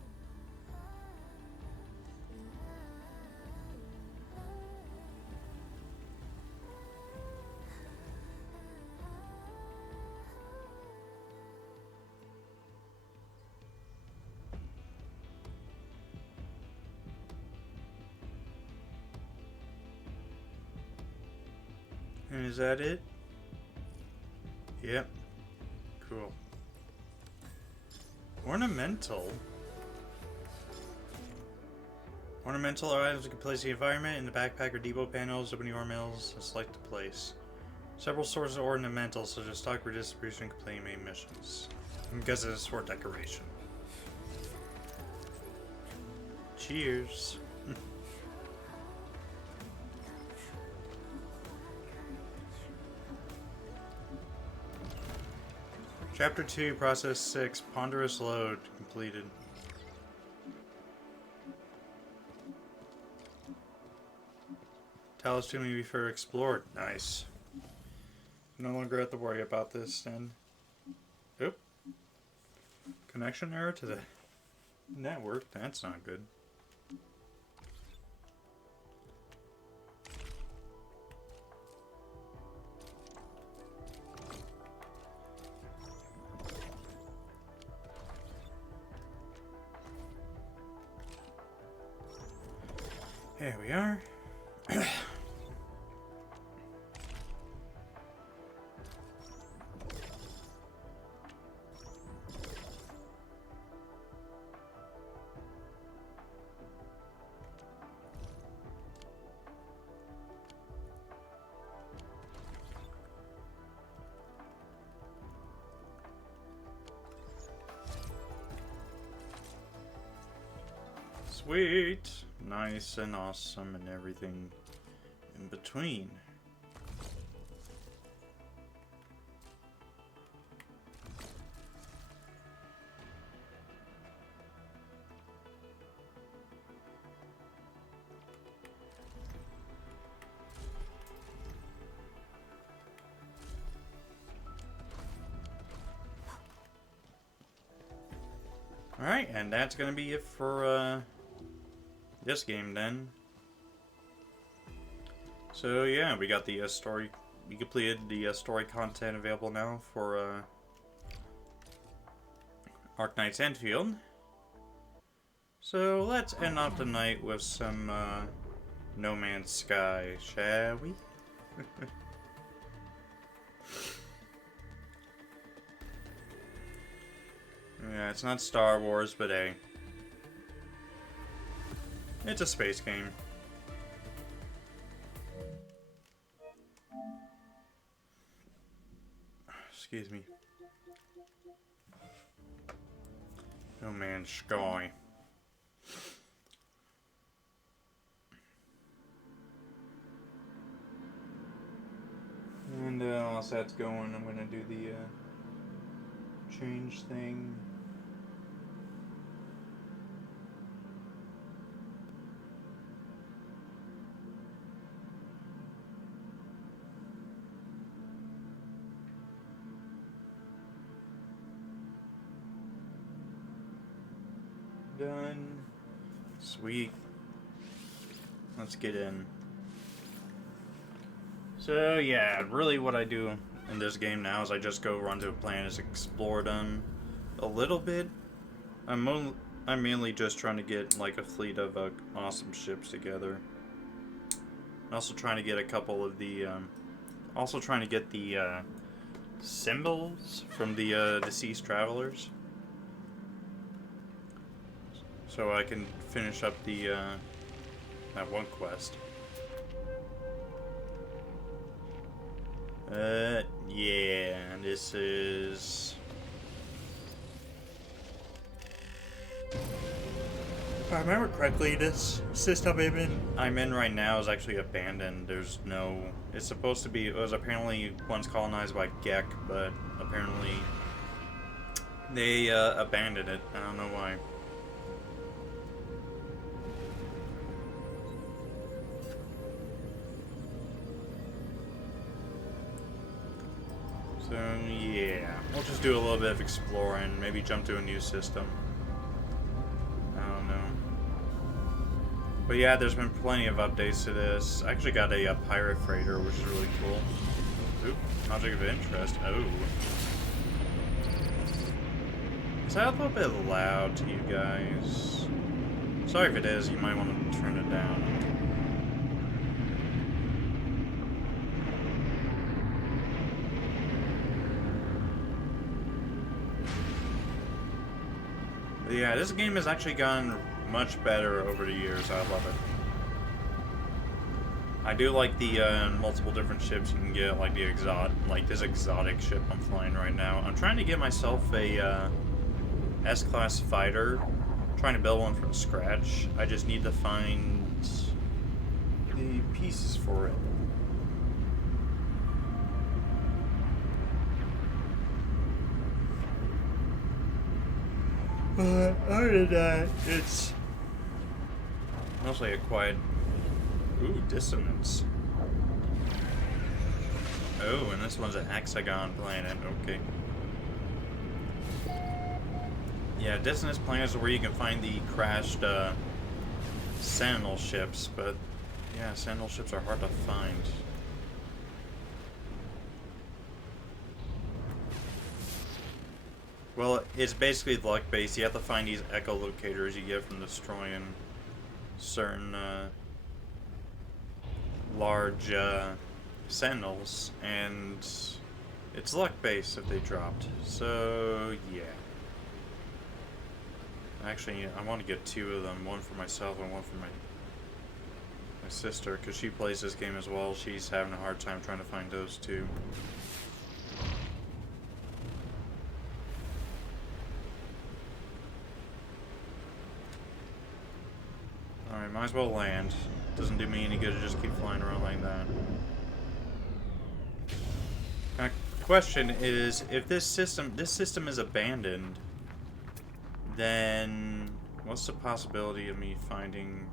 And is that it? Yep. Cool. Ornamental. Ornamental are items that can place the environment in the backpack or depot panels, opening ornamentals, and select the place. Several sources of ornamentals, such as stock redistribution, can play main missions. Because it's for decoration. Cheers. Chapter 2, Process 6, Ponderous Load, completed. Talos to me before explored. Nice. No longer have to worry about this then. Oop. Connection error to the network. That's not good. There we are. Sweet. Nice and awesome and everything in between. Alright, and that's gonna be it for this game then. So yeah, we got the story. We completed the story content available now for Arknights Endfield. So let's end off the night with some No Man's Sky, shall we? Yeah, it's not Star Wars, but hey. It's a space game. Excuse me. No Man's Sky. And once that's going, I'm gonna do the change thing. Done. Sweet. Let's get in. So yeah, really what I do in this game now is I just go run to a planet, explore them a little bit. I'm mainly just trying to get like a fleet of awesome ships together. I'm also trying to get a couple of the symbols from the deceased travelers, so I can finish up the that one quest. Yeah, this is... If I remember correctly, this system I'm in right now is actually abandoned. There's no... It's supposed to be... It was apparently once colonized by Gek, but apparently they abandoned it. I don't know why. So, yeah. We'll just do a little bit of exploring. Maybe jump to a new system. I don't know. But yeah, there's been plenty of updates to this. I actually got a pirate freighter, which is really cool. Oop, object of interest. Oh. Is that a little bit loud to you guys? Sorry if it is, you might want to turn it down. But yeah, this game has actually gotten much better over the years. I love it. I do like the multiple different ships you can get, like this exotic ship I'm flying right now. I'm trying to get myself a S-class fighter. I'm trying to build one from scratch. I just need to find the pieces for it. Other than that, it's mostly a quiet... Ooh, dissonance. Oh, and this one's a hexagon planet. Okay. Yeah, dissonance planets are where you can find the crashed Sentinel ships, but yeah, Sentinel ships are hard to find. Well, it's basically luck-based. You have to find these echolocators you get from destroying certain large sentinels, and it's luck-based if they dropped. So, yeah. Actually, I want to get two of them. One for myself and one for my sister, because she plays this game as well. She's having a hard time trying to find those two. Alright, might as well land. Doesn't do me any good to just keep flying around like that. My question is, if this system is abandoned, then what's the possibility of me finding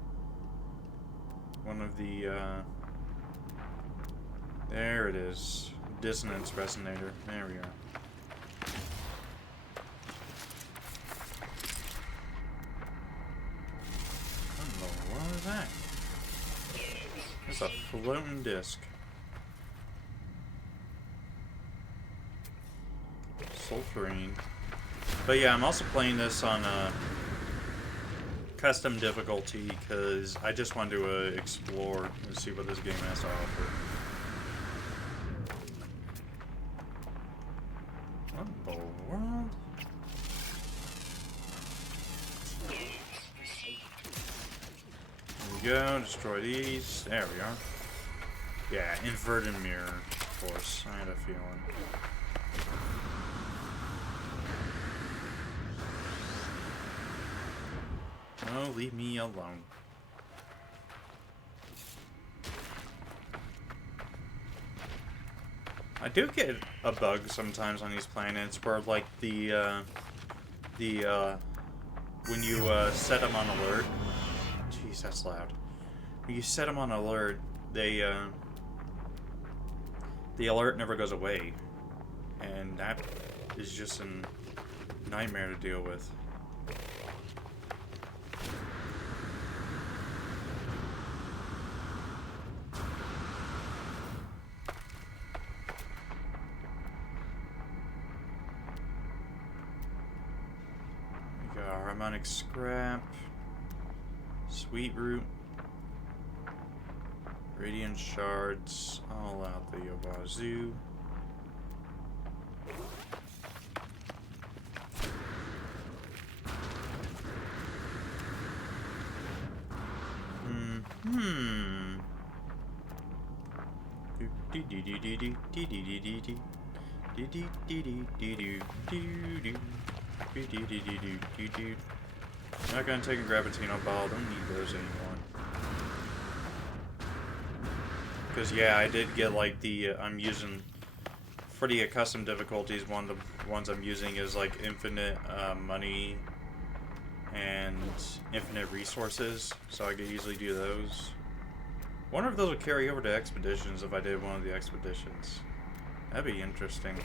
one of the, there it is. Dissonance resonator. There we are. What is that? It's a floating disc. Sulfurine. But yeah, I'm also playing this on custom difficulty because I just want to explore and see what this game has to offer. What in the world? Go, destroy these. There we are. Yeah, inverted mirror, of course. I had a feeling. Oh, leave me alone. I do get a bug sometimes on these planets where, like, when you set them on alert. Jeez, that's loud. When you set them on alert, the alert never goes away, and that is just a nightmare to deal with. We got harmonic scrap, sweet root, radiant shards, all out the wazoo. Not gonna take a Gravitino ball, don't need those anymore. Because yeah, I did get like I'm using for the custom difficulties, one of the ones I'm using is like infinite money and infinite resources, so I could easily do those. Wonder if those would carry over to expeditions if I did one of the expeditions. That'd be interesting.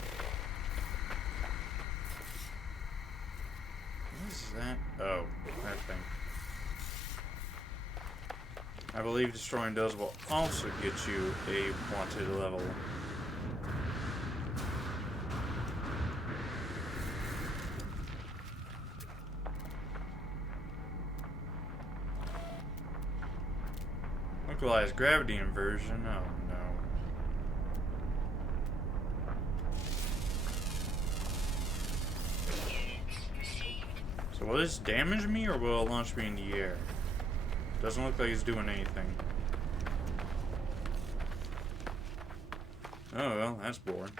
What is that? Oh, that thing. I believe destroying those will also get you a wanted level. Localized gravity inversion. Oh no. So will this damage me or will it launch me in the air? Doesn't look like it's doing anything. Oh well, that's boring.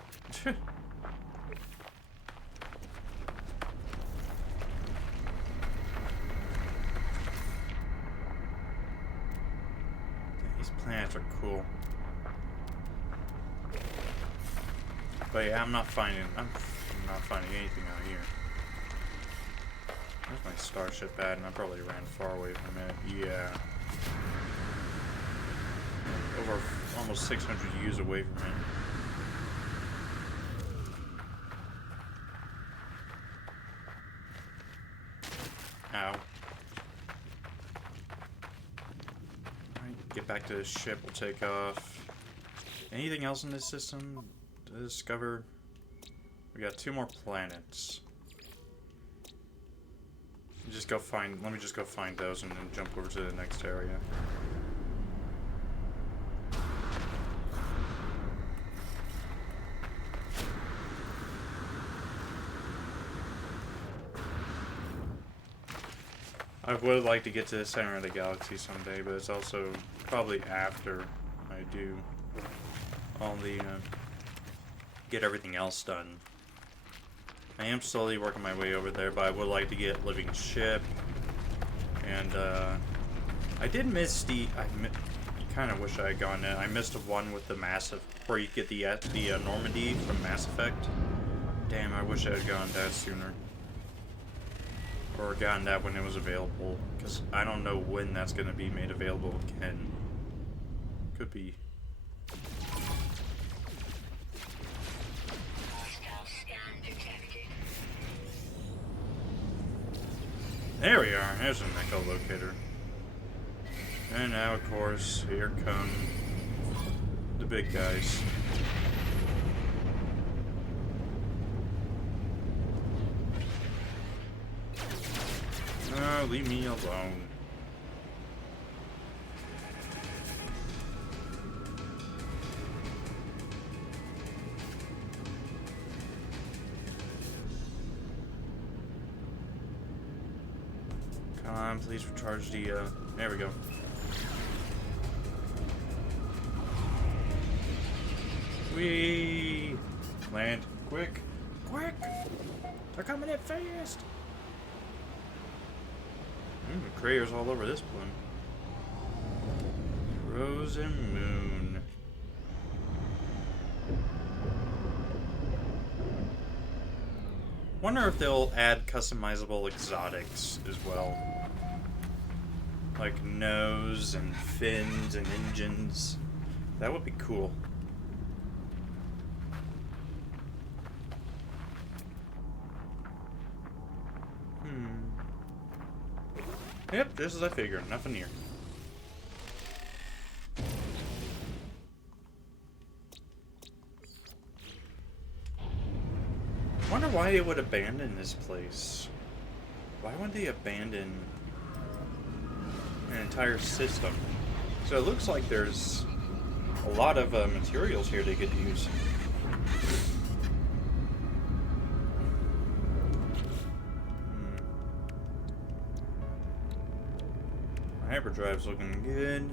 These planets are cool. But yeah, I'm not finding anything out here. Where's my starship at? And I probably ran far away from it. Yeah. Over almost 600 U's away from it. Ow. Alright, get back to the ship, we'll take off. Anything else in this system to discover? We got 2 more planets. Let me just go find those and then jump over to the next area. I would like to get to the center of the galaxy someday, but it's also probably after I do all the, get everything else done. I am slowly working my way over there, but I would like to get Living Ship. And, I did miss I kind of wish I had gone in. I missed the one with the massive, where you get the Normandy from Mass Effect. Damn, I wish I had gone that sooner. Or gotten that when it was available. Because I don't know when that's going to be made available again. Could be. There we are. There's an echolocator. And now, of course, here come the big guys. Oh, leave me alone. Come on, please recharge the, there we go. Whee! Land. Quick! Quick! They're coming in fast! Craters all over this one. Frozen Moon. Wonder if they'll add customizable exotics as well. Like nose and fins and engines. That would be cool. Yep, just as I figured. Nothing here. Wonder why they would abandon this place. Why would they abandon an entire system? So it looks like there's a lot of materials here they could use. Hyperdrive's looking good.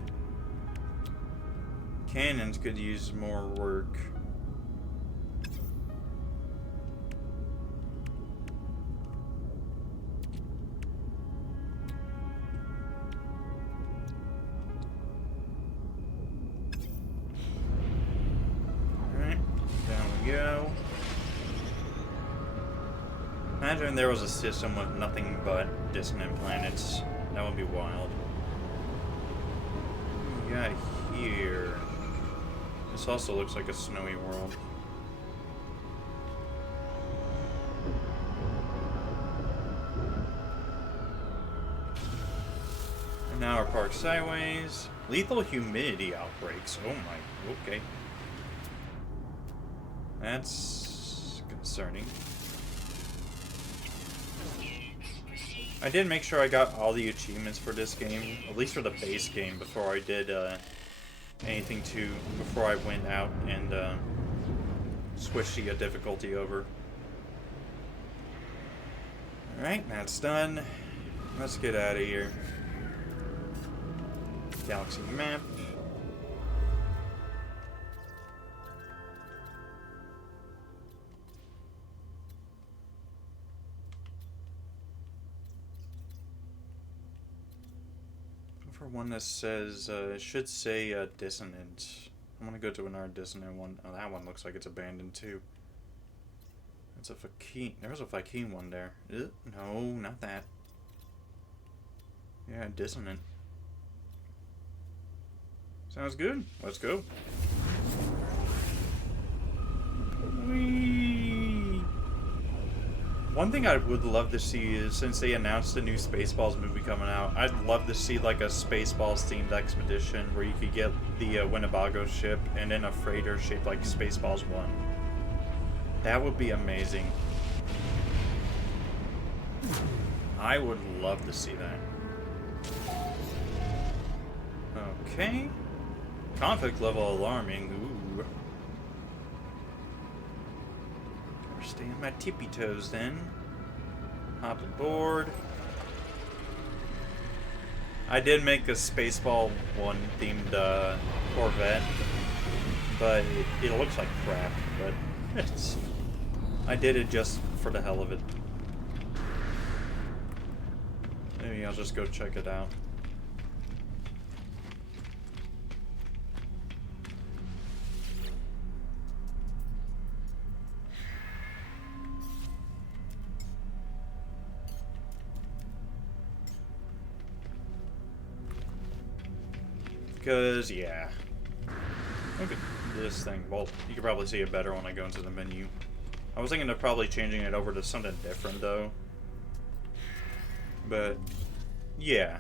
Cannons could use more work. Alright, down we go. Imagine there was a system with nothing but dissonant planets. That would be wild. Got here. This also looks like a snowy world. And now we're parked sideways. Lethal humidity outbreaks. Oh my, okay. That's concerning. I did make sure I got all the achievements for this game, at least for the base game, before I did anything before I went out and switched the difficulty over. Alright, that's done. Let's get out of here. Galaxy map. One that says, it should say dissonant. I'm gonna go to another dissonant one. Oh, that one looks like it's abandoned too. That's a Fakine. There was a Fakine one there. No, not that. Yeah, dissonant. Sounds good. Let's go. Whee! One thing I would love to see is, since they announced the new Spaceballs movie coming out, I'd love to see like a Spaceballs themed expedition where you could get the Winnebago ship and then a freighter shaped like Spaceballs 1. That would be amazing. I would love to see that. Okay. Conflict level alarming. Ooh. Stay on my tippy toes then. Hop aboard. I did make a Spaceball 1 themed corvette, but it looks like crap, but I did it just for the hell of it. Maybe I'll just go check it out. Because, yeah. Look at this thing. Well, you can probably see it better when I go into the menu. I was thinking of probably changing it over to something different, though. But, yeah.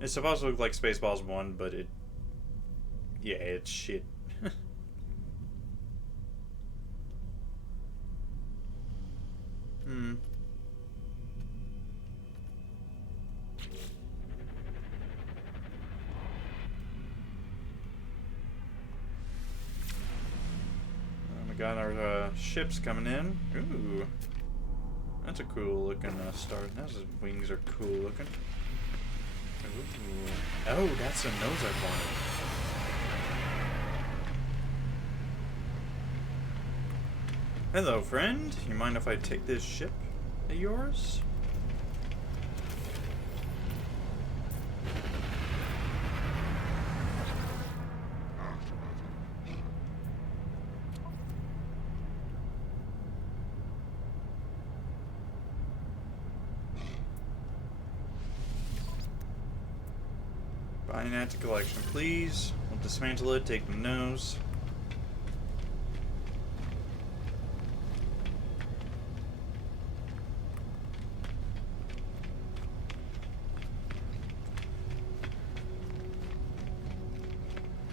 It's supposed to look like Spaceballs 1, but it... yeah, it's shit. Got our ships coming in. Ooh, that's a cool looking star. Those wings are cool looking. Ooh. Oh, that's the nose I wanted. Hello, friend. You mind if I take this ship of yours? Buying that to collection, please. We'll dismantle it, take the nose.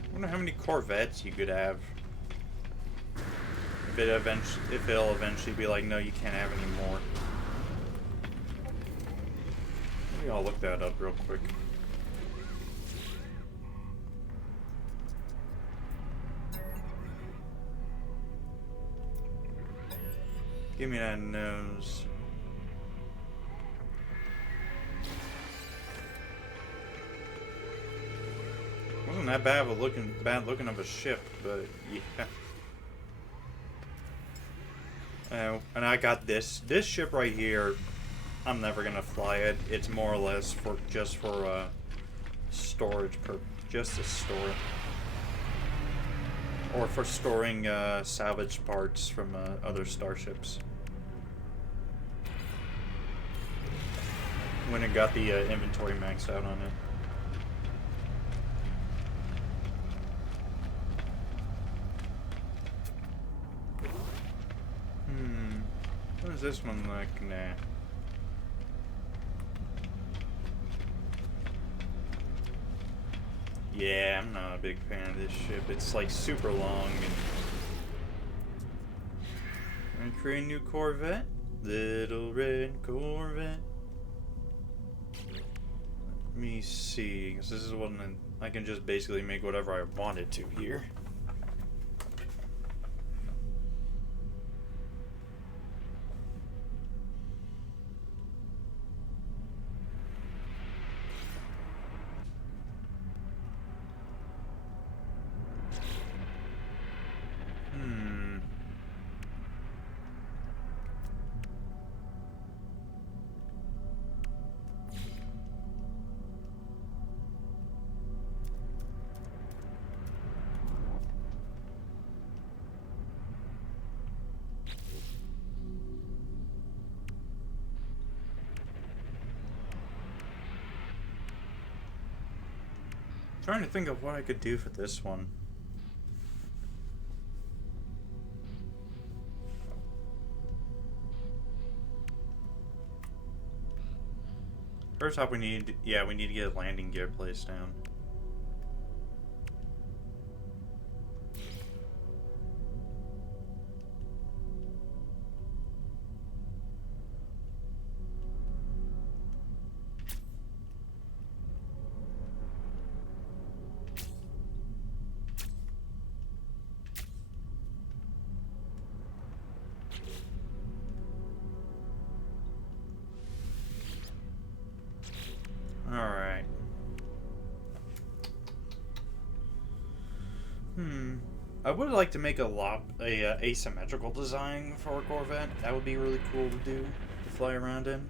I wonder how many corvettes you could have. If it'll eventually be like, no, you can't have any more. Maybe I'll look that up real quick. Give me that nose. Wasn't that bad looking of a ship, but yeah. And I got this ship right here. I'm never gonna fly it. It's more or less for storage just to store it, or for storing salvage parts from other starships. When it got the inventory maxed out on it. What is this one like? Nah. Yeah, I'm not a big fan of this ship. It's like super long and create a new Corvette. Little red Corvette. Let me see, because this is one I can just basically make whatever I wanted to here. Trying to think of what I could do for this one. First off, we need to get a landing gear placed down. Alright. I would like to make a asymmetrical design for a Corvette. That would be really cool to do, to fly around in.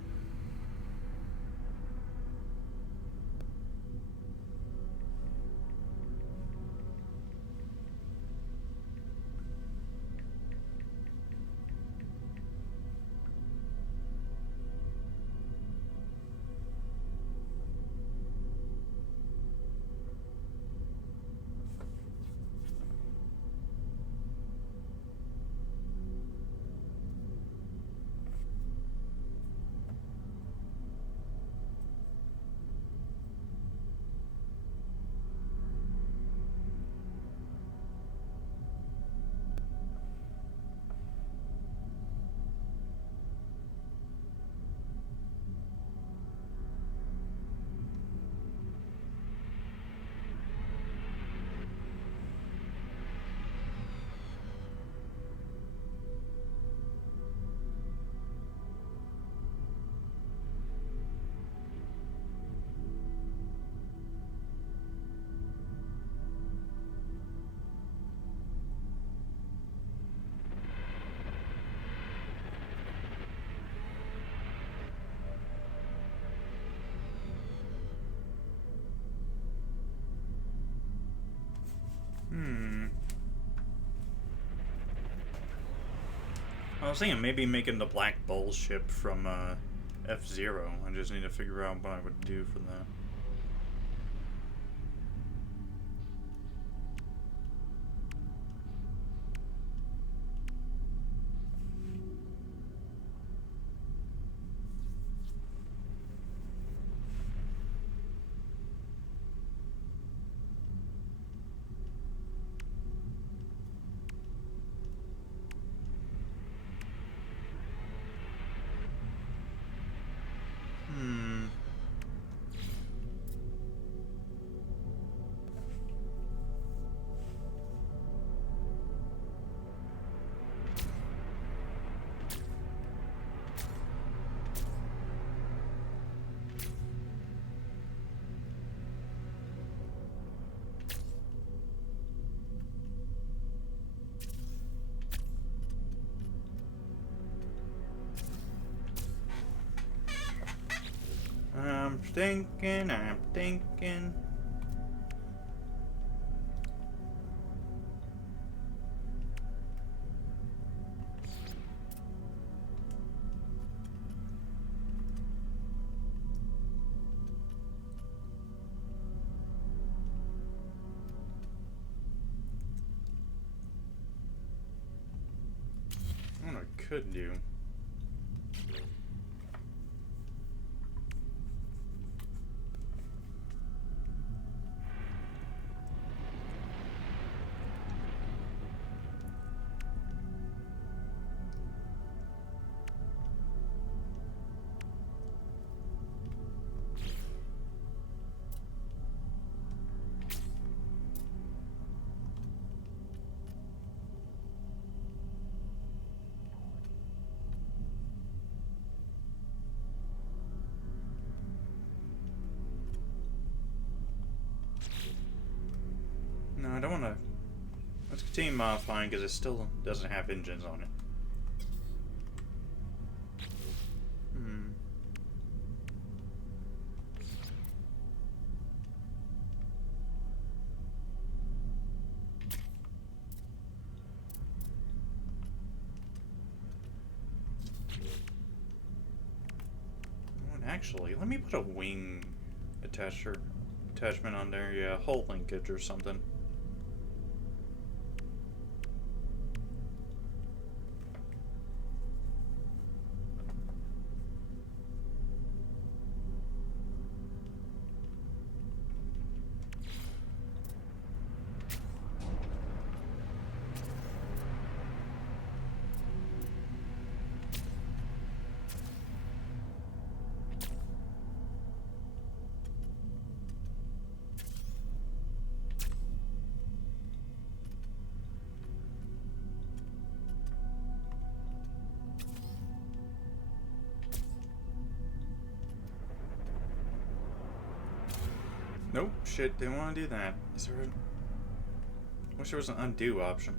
I was thinking maybe making the Black Bull ship from F-Zero. I just need to figure out what I would do for that. thinking. What I could do. No, I don't want to. Let's continue modifying because it still doesn't have engines on it. Actually, let me put a wing attachment on there. Yeah, hull linkage or something. Nope, shit, didn't want to do that. Is there a... Wish there was an undo option.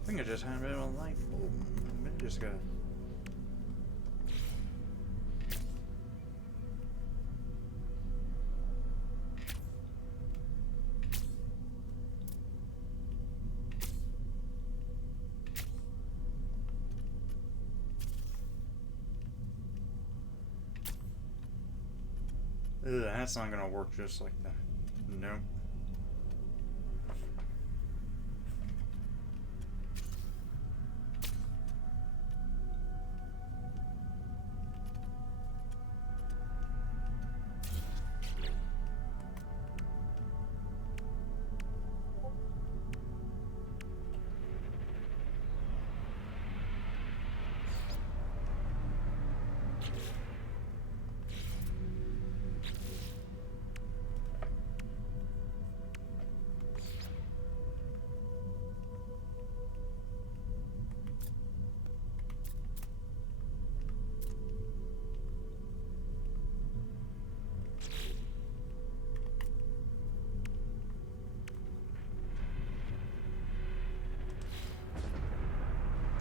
I think I just had a bit of a light bulb. I just got. Ugh, that's not gonna work just like that. Nope.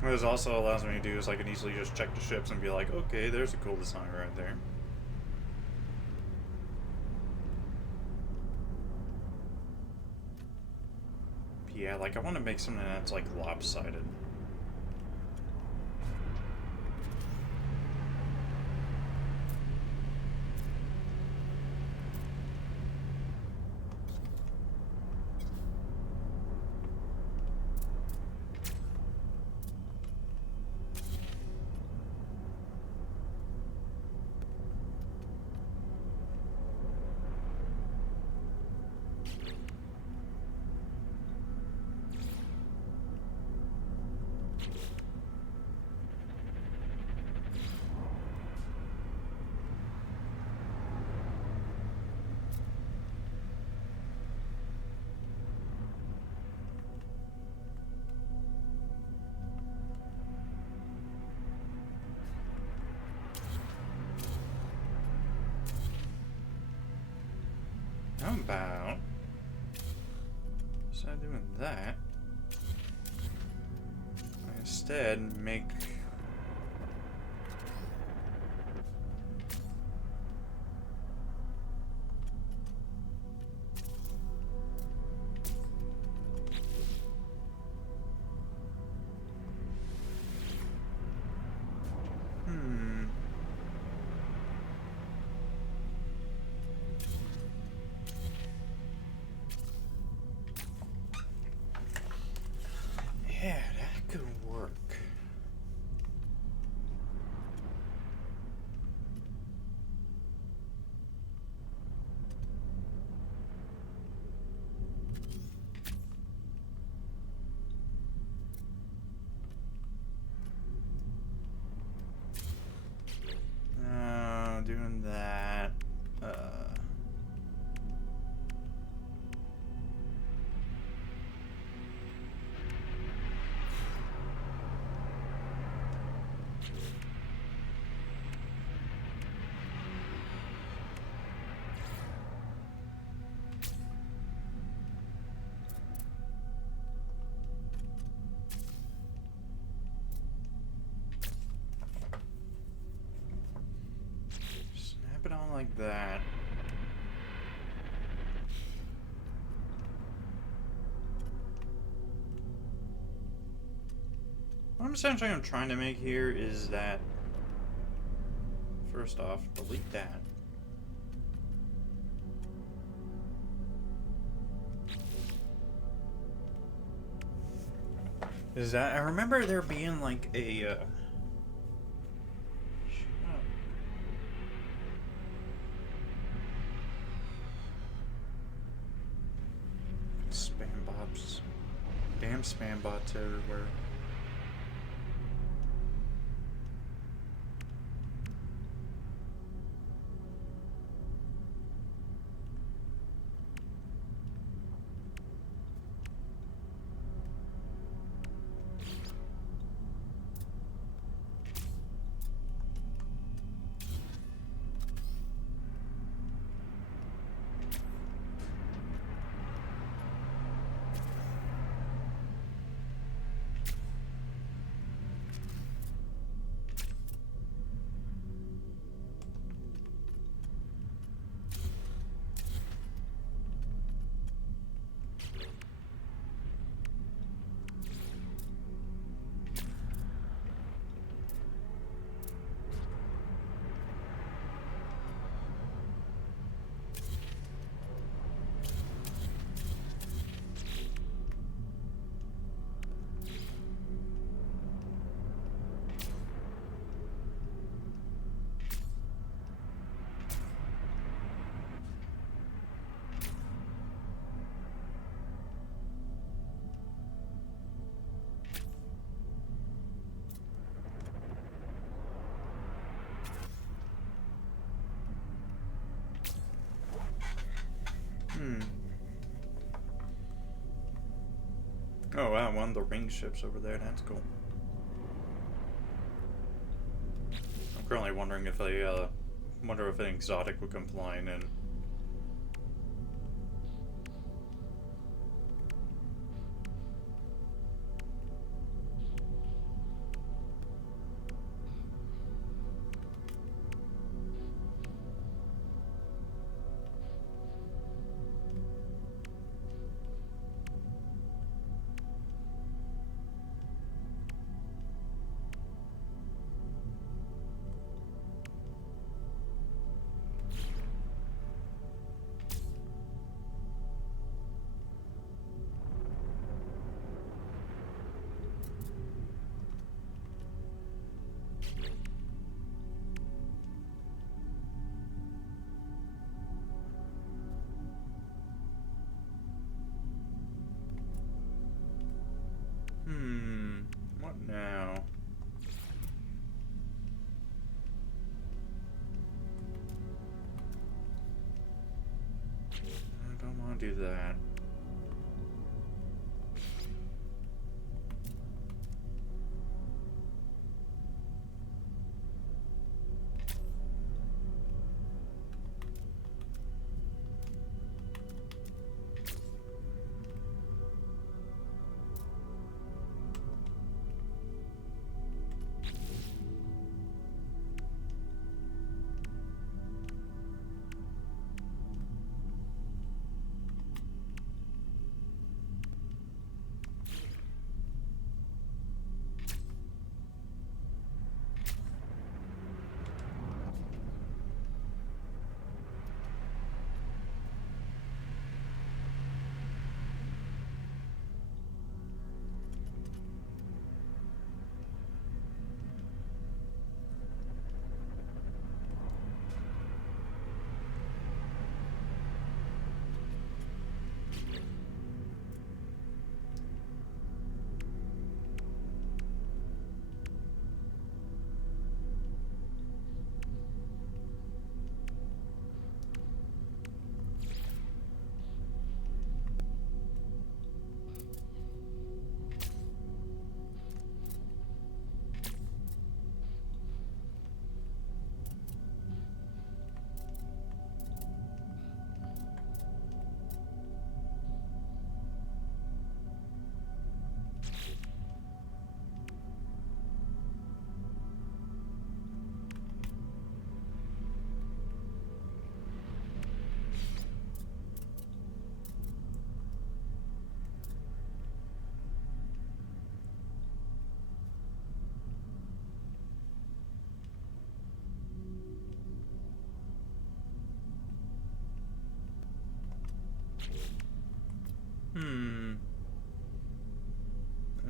What this also allows me to do is I can easily just check the ships and be like, okay, there's a cool design right there. Yeah, like I want to make something that's like lopsided. How about, instead of doing that, I instead make yeah, that could work. Doing that. Snap it on like that. What I'm essentially trying to make here is that, first off, delete that. Is that, I remember there being like a, spam bots. Damn spam bots everywhere. Oh wow, one of the ring ships over there, that's cool. I'm currently wondering if wonder if an exotic would come flying in. I don't want to do that.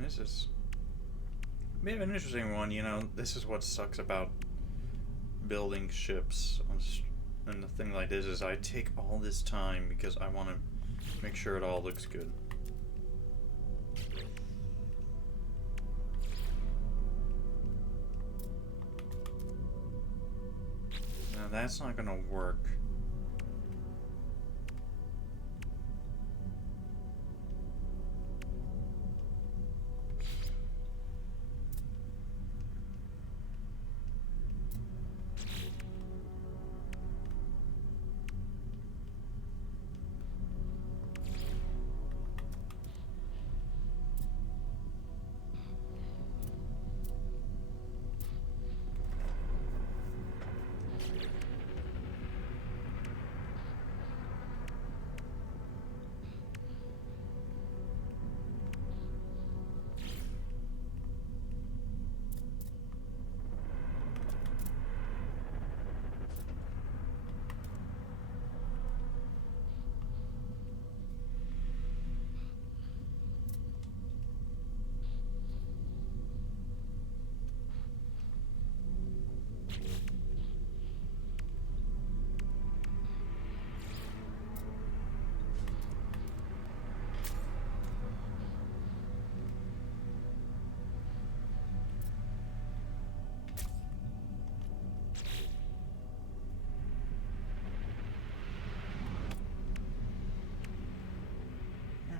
This is a bit of an interesting one, you know. This is what sucks about building ships and the thing like this is I take all this time because I want to make sure it all looks good. Now that's not gonna work.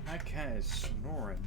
That cat is snoring.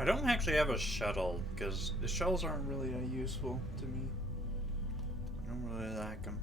I don't actually have a shuttle, because the shuttles aren't really useful to me. I don't really like them.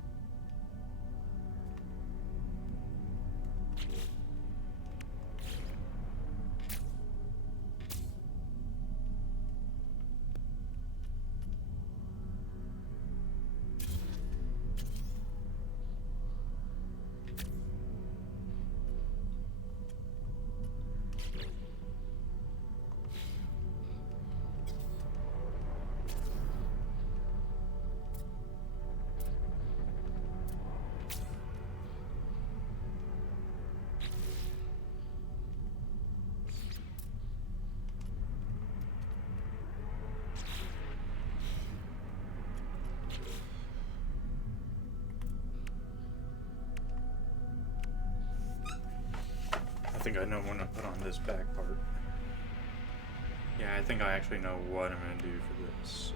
I think I know when to put on this back part. Yeah, I think I actually know what I'm going to do for this.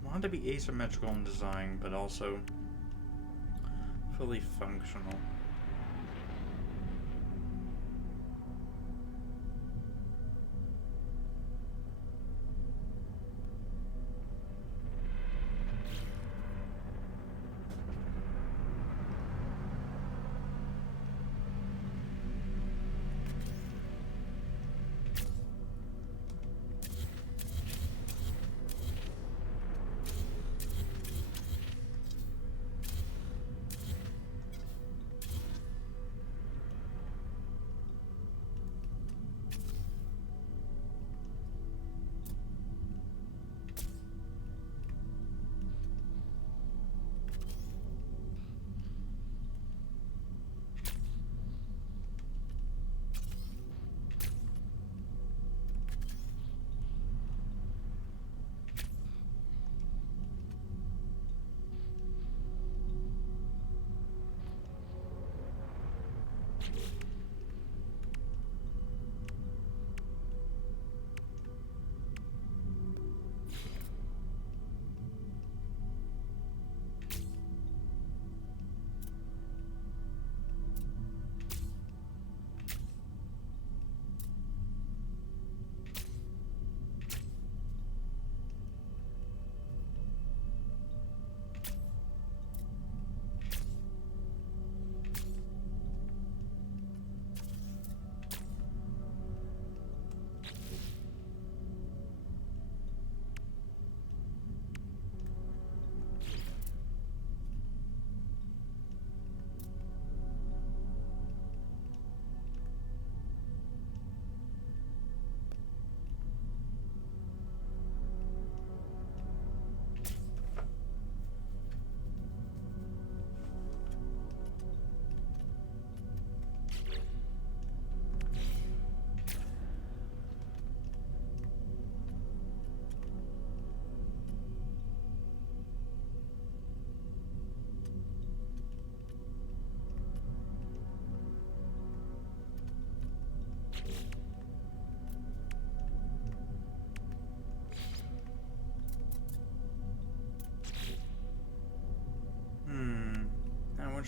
I want it to be asymmetrical in design, but also fully functional.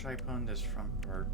should I put in this front part?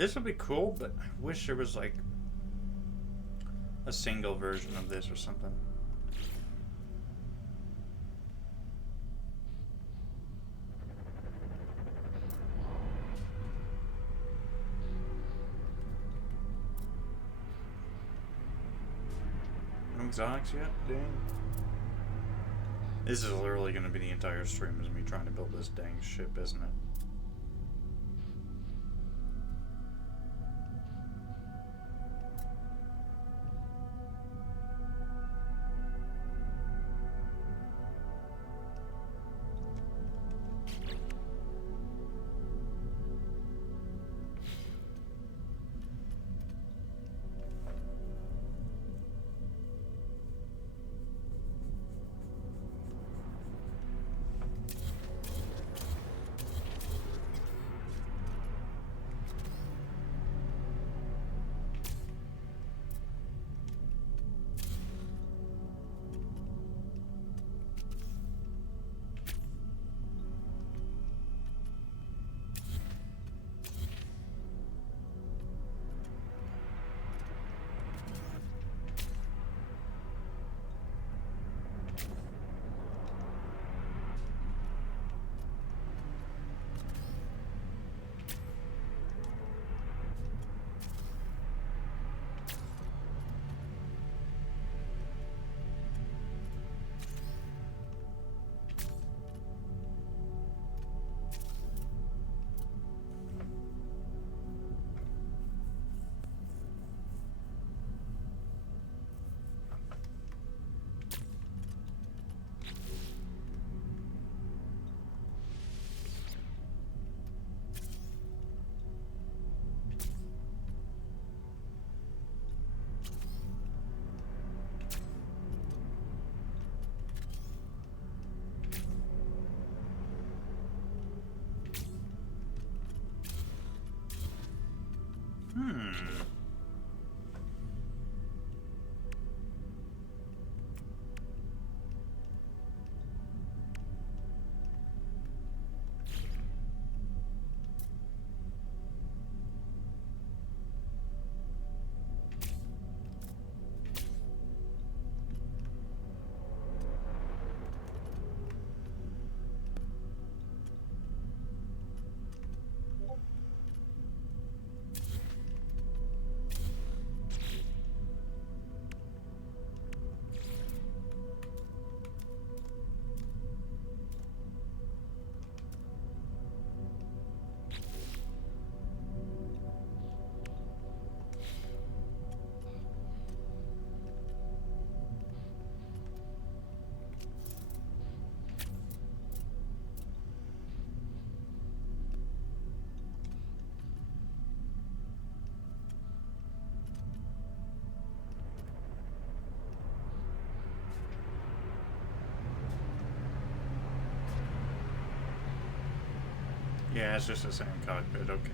This would be cool, but I wish there was like a single version of this or something. No exotics yet? Dang. This is literally going to be the entire stream, is me trying to build this dang ship, isn't it? Yeah, it's just the same cockpit, okay.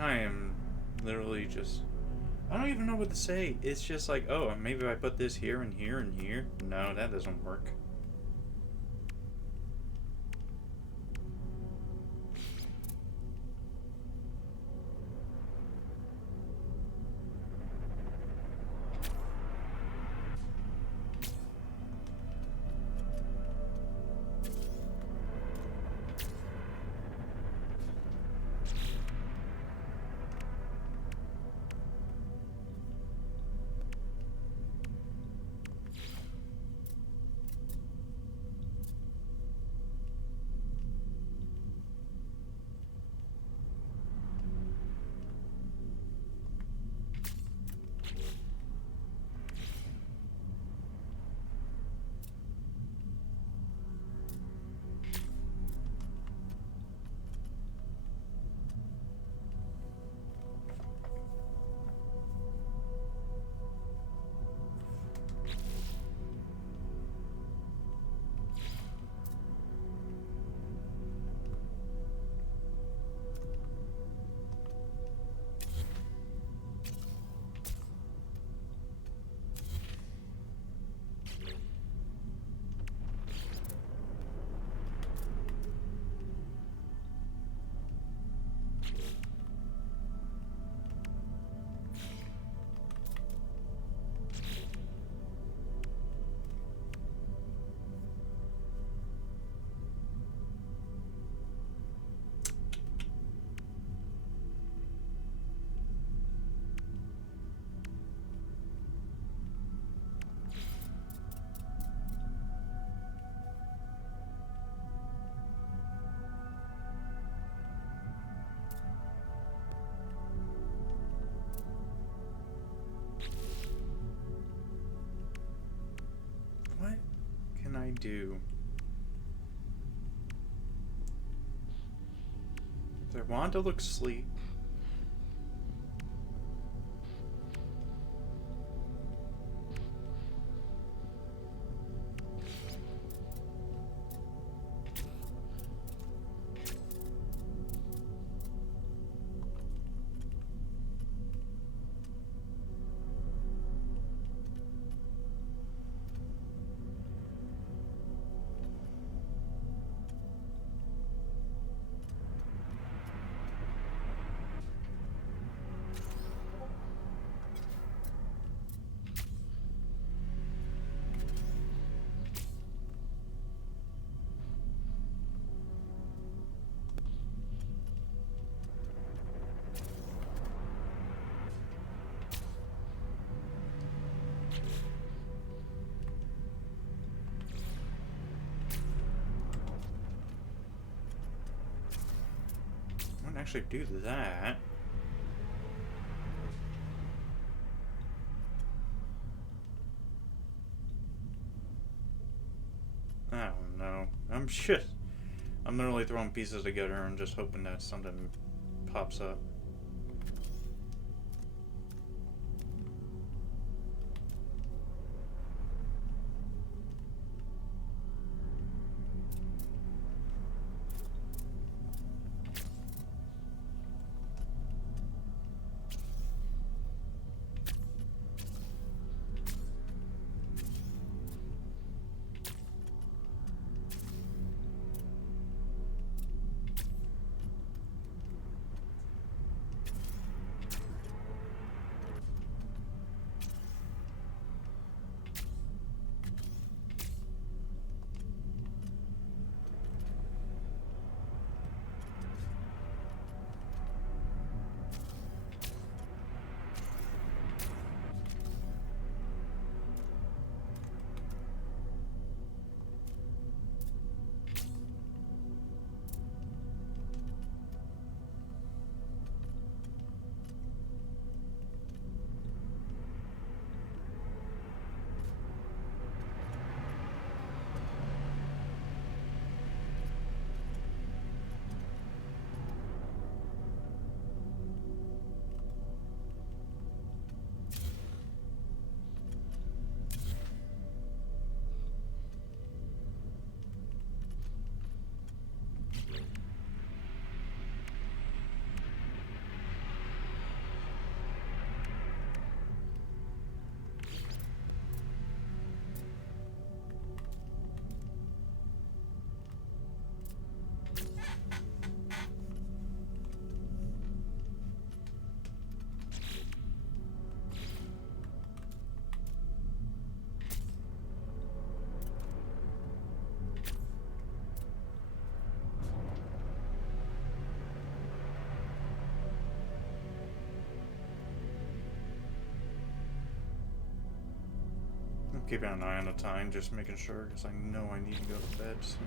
I am literally just... I don't even know what to say. It's just like, oh, maybe if I put this here and here and here. No, that doesn't work. What can I do? Do I want to look sleek? I wouldn't actually do that. I'm shit. I'm literally throwing pieces together and just hoping that something pops up. I'm keeping an eye on the time, just making sure, because I know I need to go to bed soon.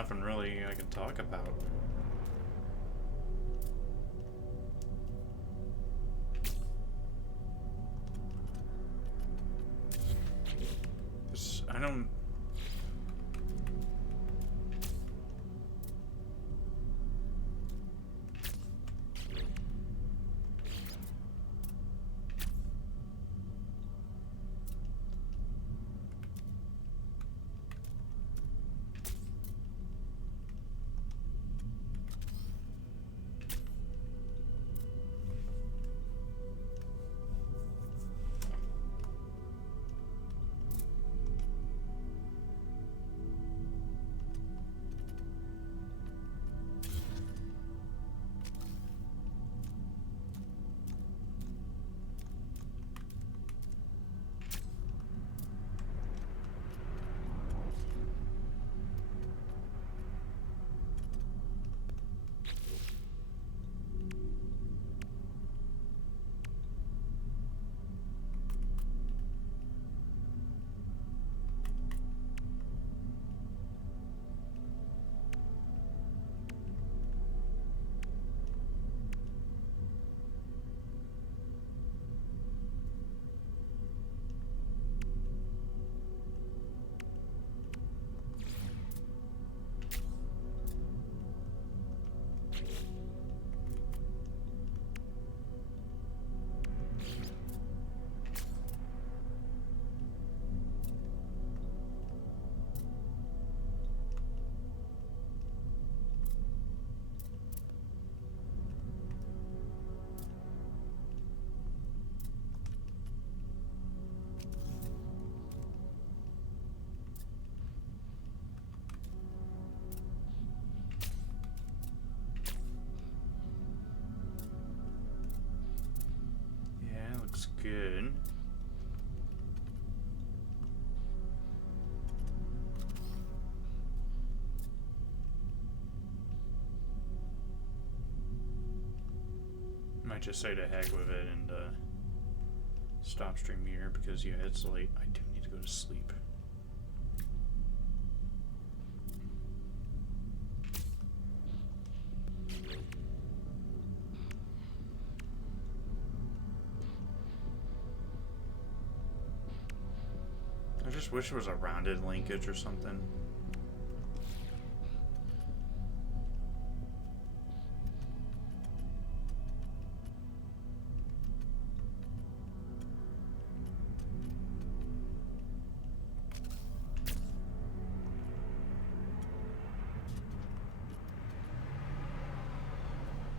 nothing really I can talk about. I don't... Looks good. Might just say to heck with it and stop stream here because yeah, it's late. I do need to go to sleep. I just wish it was a rounded linkage or something.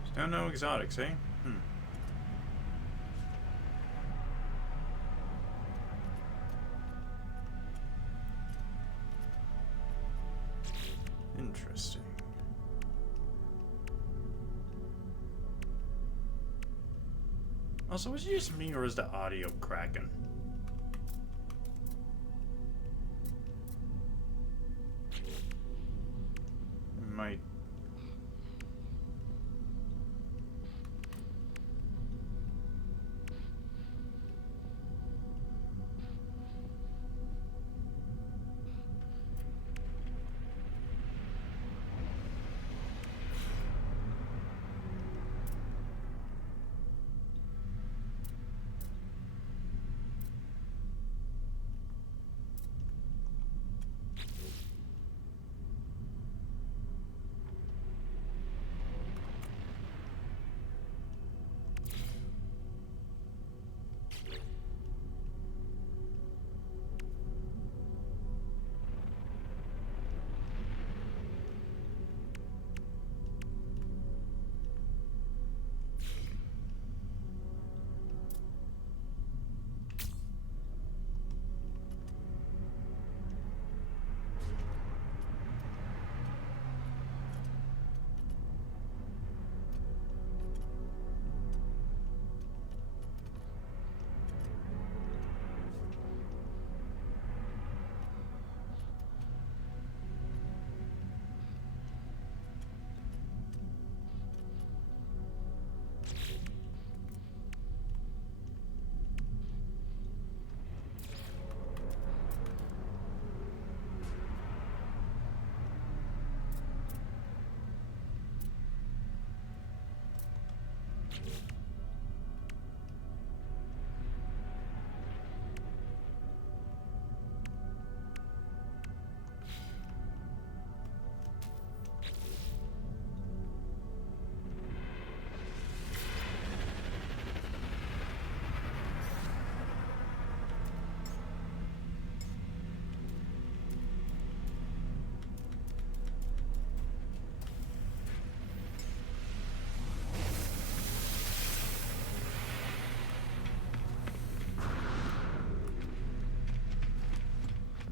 Still no exotics, eh? Interesting. Also, was it just me or is the audio cracking? It might.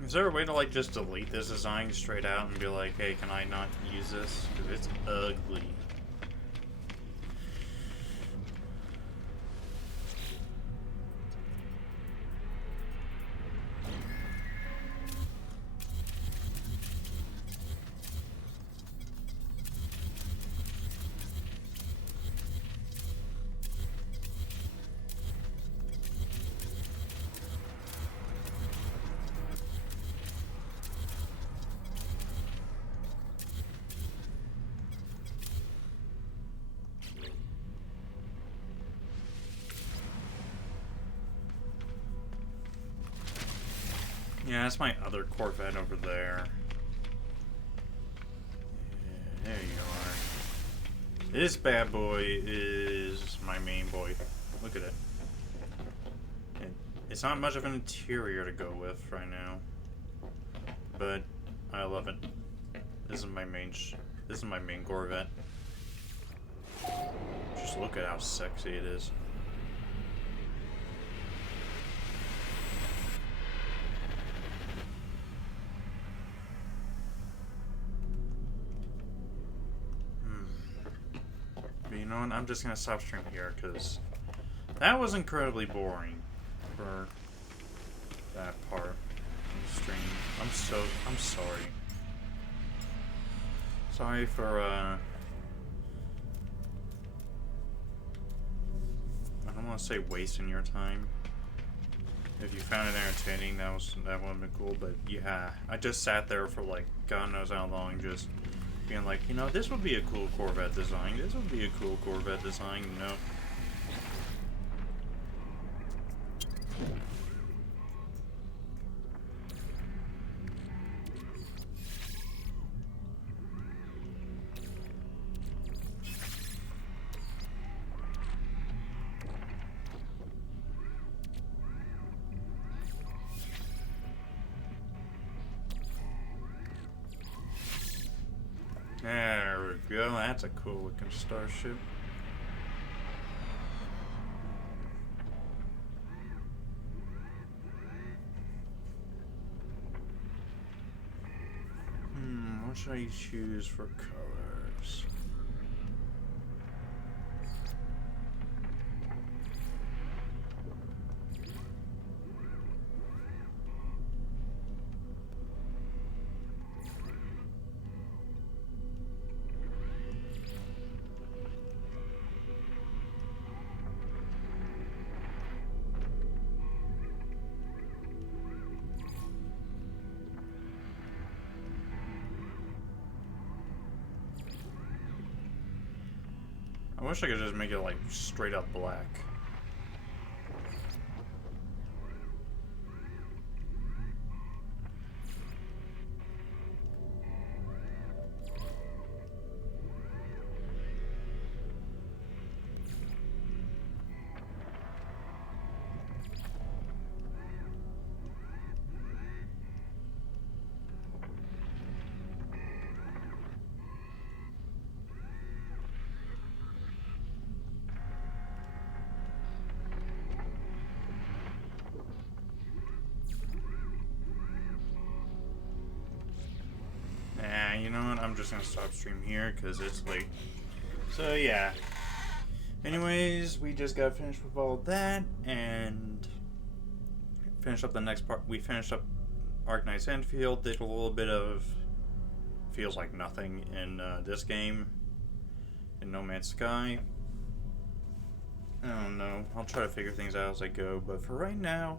Is there a way to like just delete this design straight out and be like, hey, can I not use this? Because it's ugly. Yeah, that's my other corvette over there. Yeah, there you are. This bad boy is my main boy. Look at it. It's not much of an interior to go with right now, but I love it. This is my main corvette. Just look at how sexy it is. You know what? I'm just gonna stop stream here because that was incredibly boring for that part of the stream. I'm sorry. Sorry for I don't want to say wasting your time. If you found it entertaining, that would have been cool. But yeah, I just sat there for like God knows how long, just being like, you know, this would be a cool Corvette design. This would be a cool Corvette design. No. There we go. That's a cool looking starship. What should I choose for colors? I wish I could just make it like straight up black. You know what? I'm just gonna stop stream here because it's late. So yeah. Anyways, we just got finished with all that and finished up the next part. We finished up Arknights Endfield. Did a little bit of feels like nothing in this game in No Man's Sky. I don't know. I'll try to figure things out as I go. But for right now,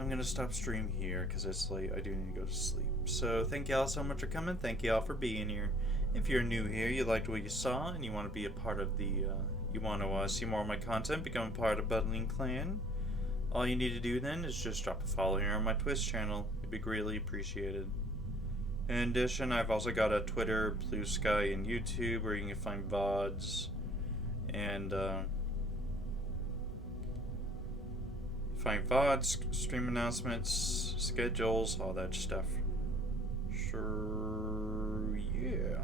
I'm gonna stop stream here because it's late. I do need to go to sleep. So thank y'all so much for coming. Thank y'all for being here. If you're new here, you liked what you saw, and you want to be a part of the you want to see more of my content, become a part of Buddling Clan, all you need to do then is just drop a follow here on my Twitch channel. It'd be greatly appreciated. In addition, I've also got a Twitter, Blue Sky, and YouTube where you can find VODs and stream announcements, schedules, all that stuff. Sure, yeah.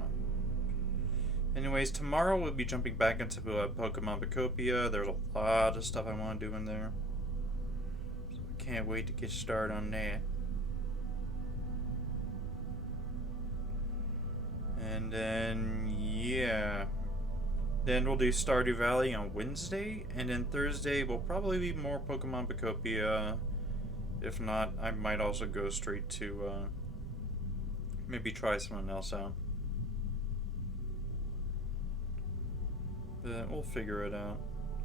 Anyways, tomorrow we'll be jumping back into Pokemon Bacopia. There's a lot of stuff I want to do in there. So I can't wait to get started on that. And then, yeah. Then we'll do Stardew Valley on Wednesday. And then Thursday will probably be more Pokemon Bacopia. If not, I might also go straight to, maybe try someone else out. But we'll figure it out.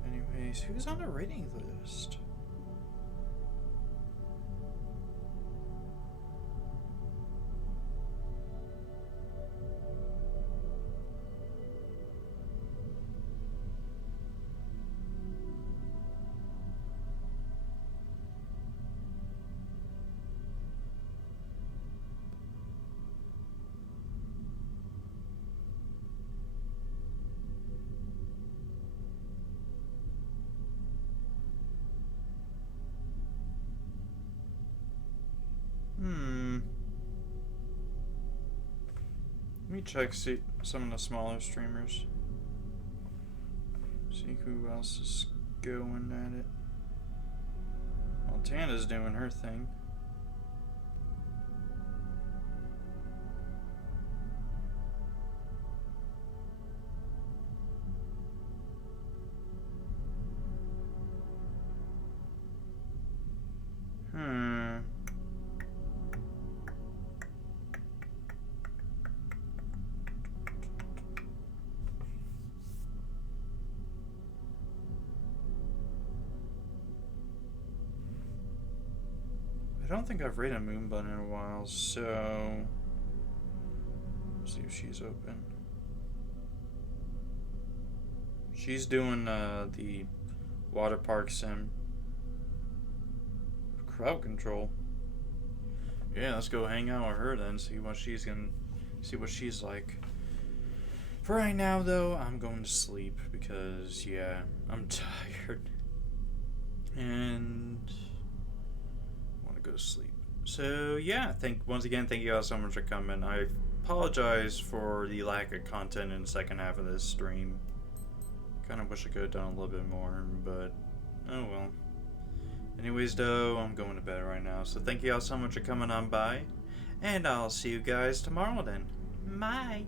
Anyways, who's on the rating list? Let me check see some of the smaller streamers. See who else is going at it. Well, Tana's doing her thing. I don't think I've rated Moonbun in a while, so let's see if she's open. She's doing the water park sim. Crowd control. Yeah, let's go hang out with her then, see what she's like. For right now though, I'm going to sleep because yeah, I'm tired. And go to sleep. So yeah, once again, thank you guys so much for coming. I apologize for the lack of content in the second half of this stream. Kind of wish I could have done a little bit more, but oh well. Anyways though, I'm going to bed right now. So thank you all so much for coming on by, and I'll see you guys tomorrow then. Bye.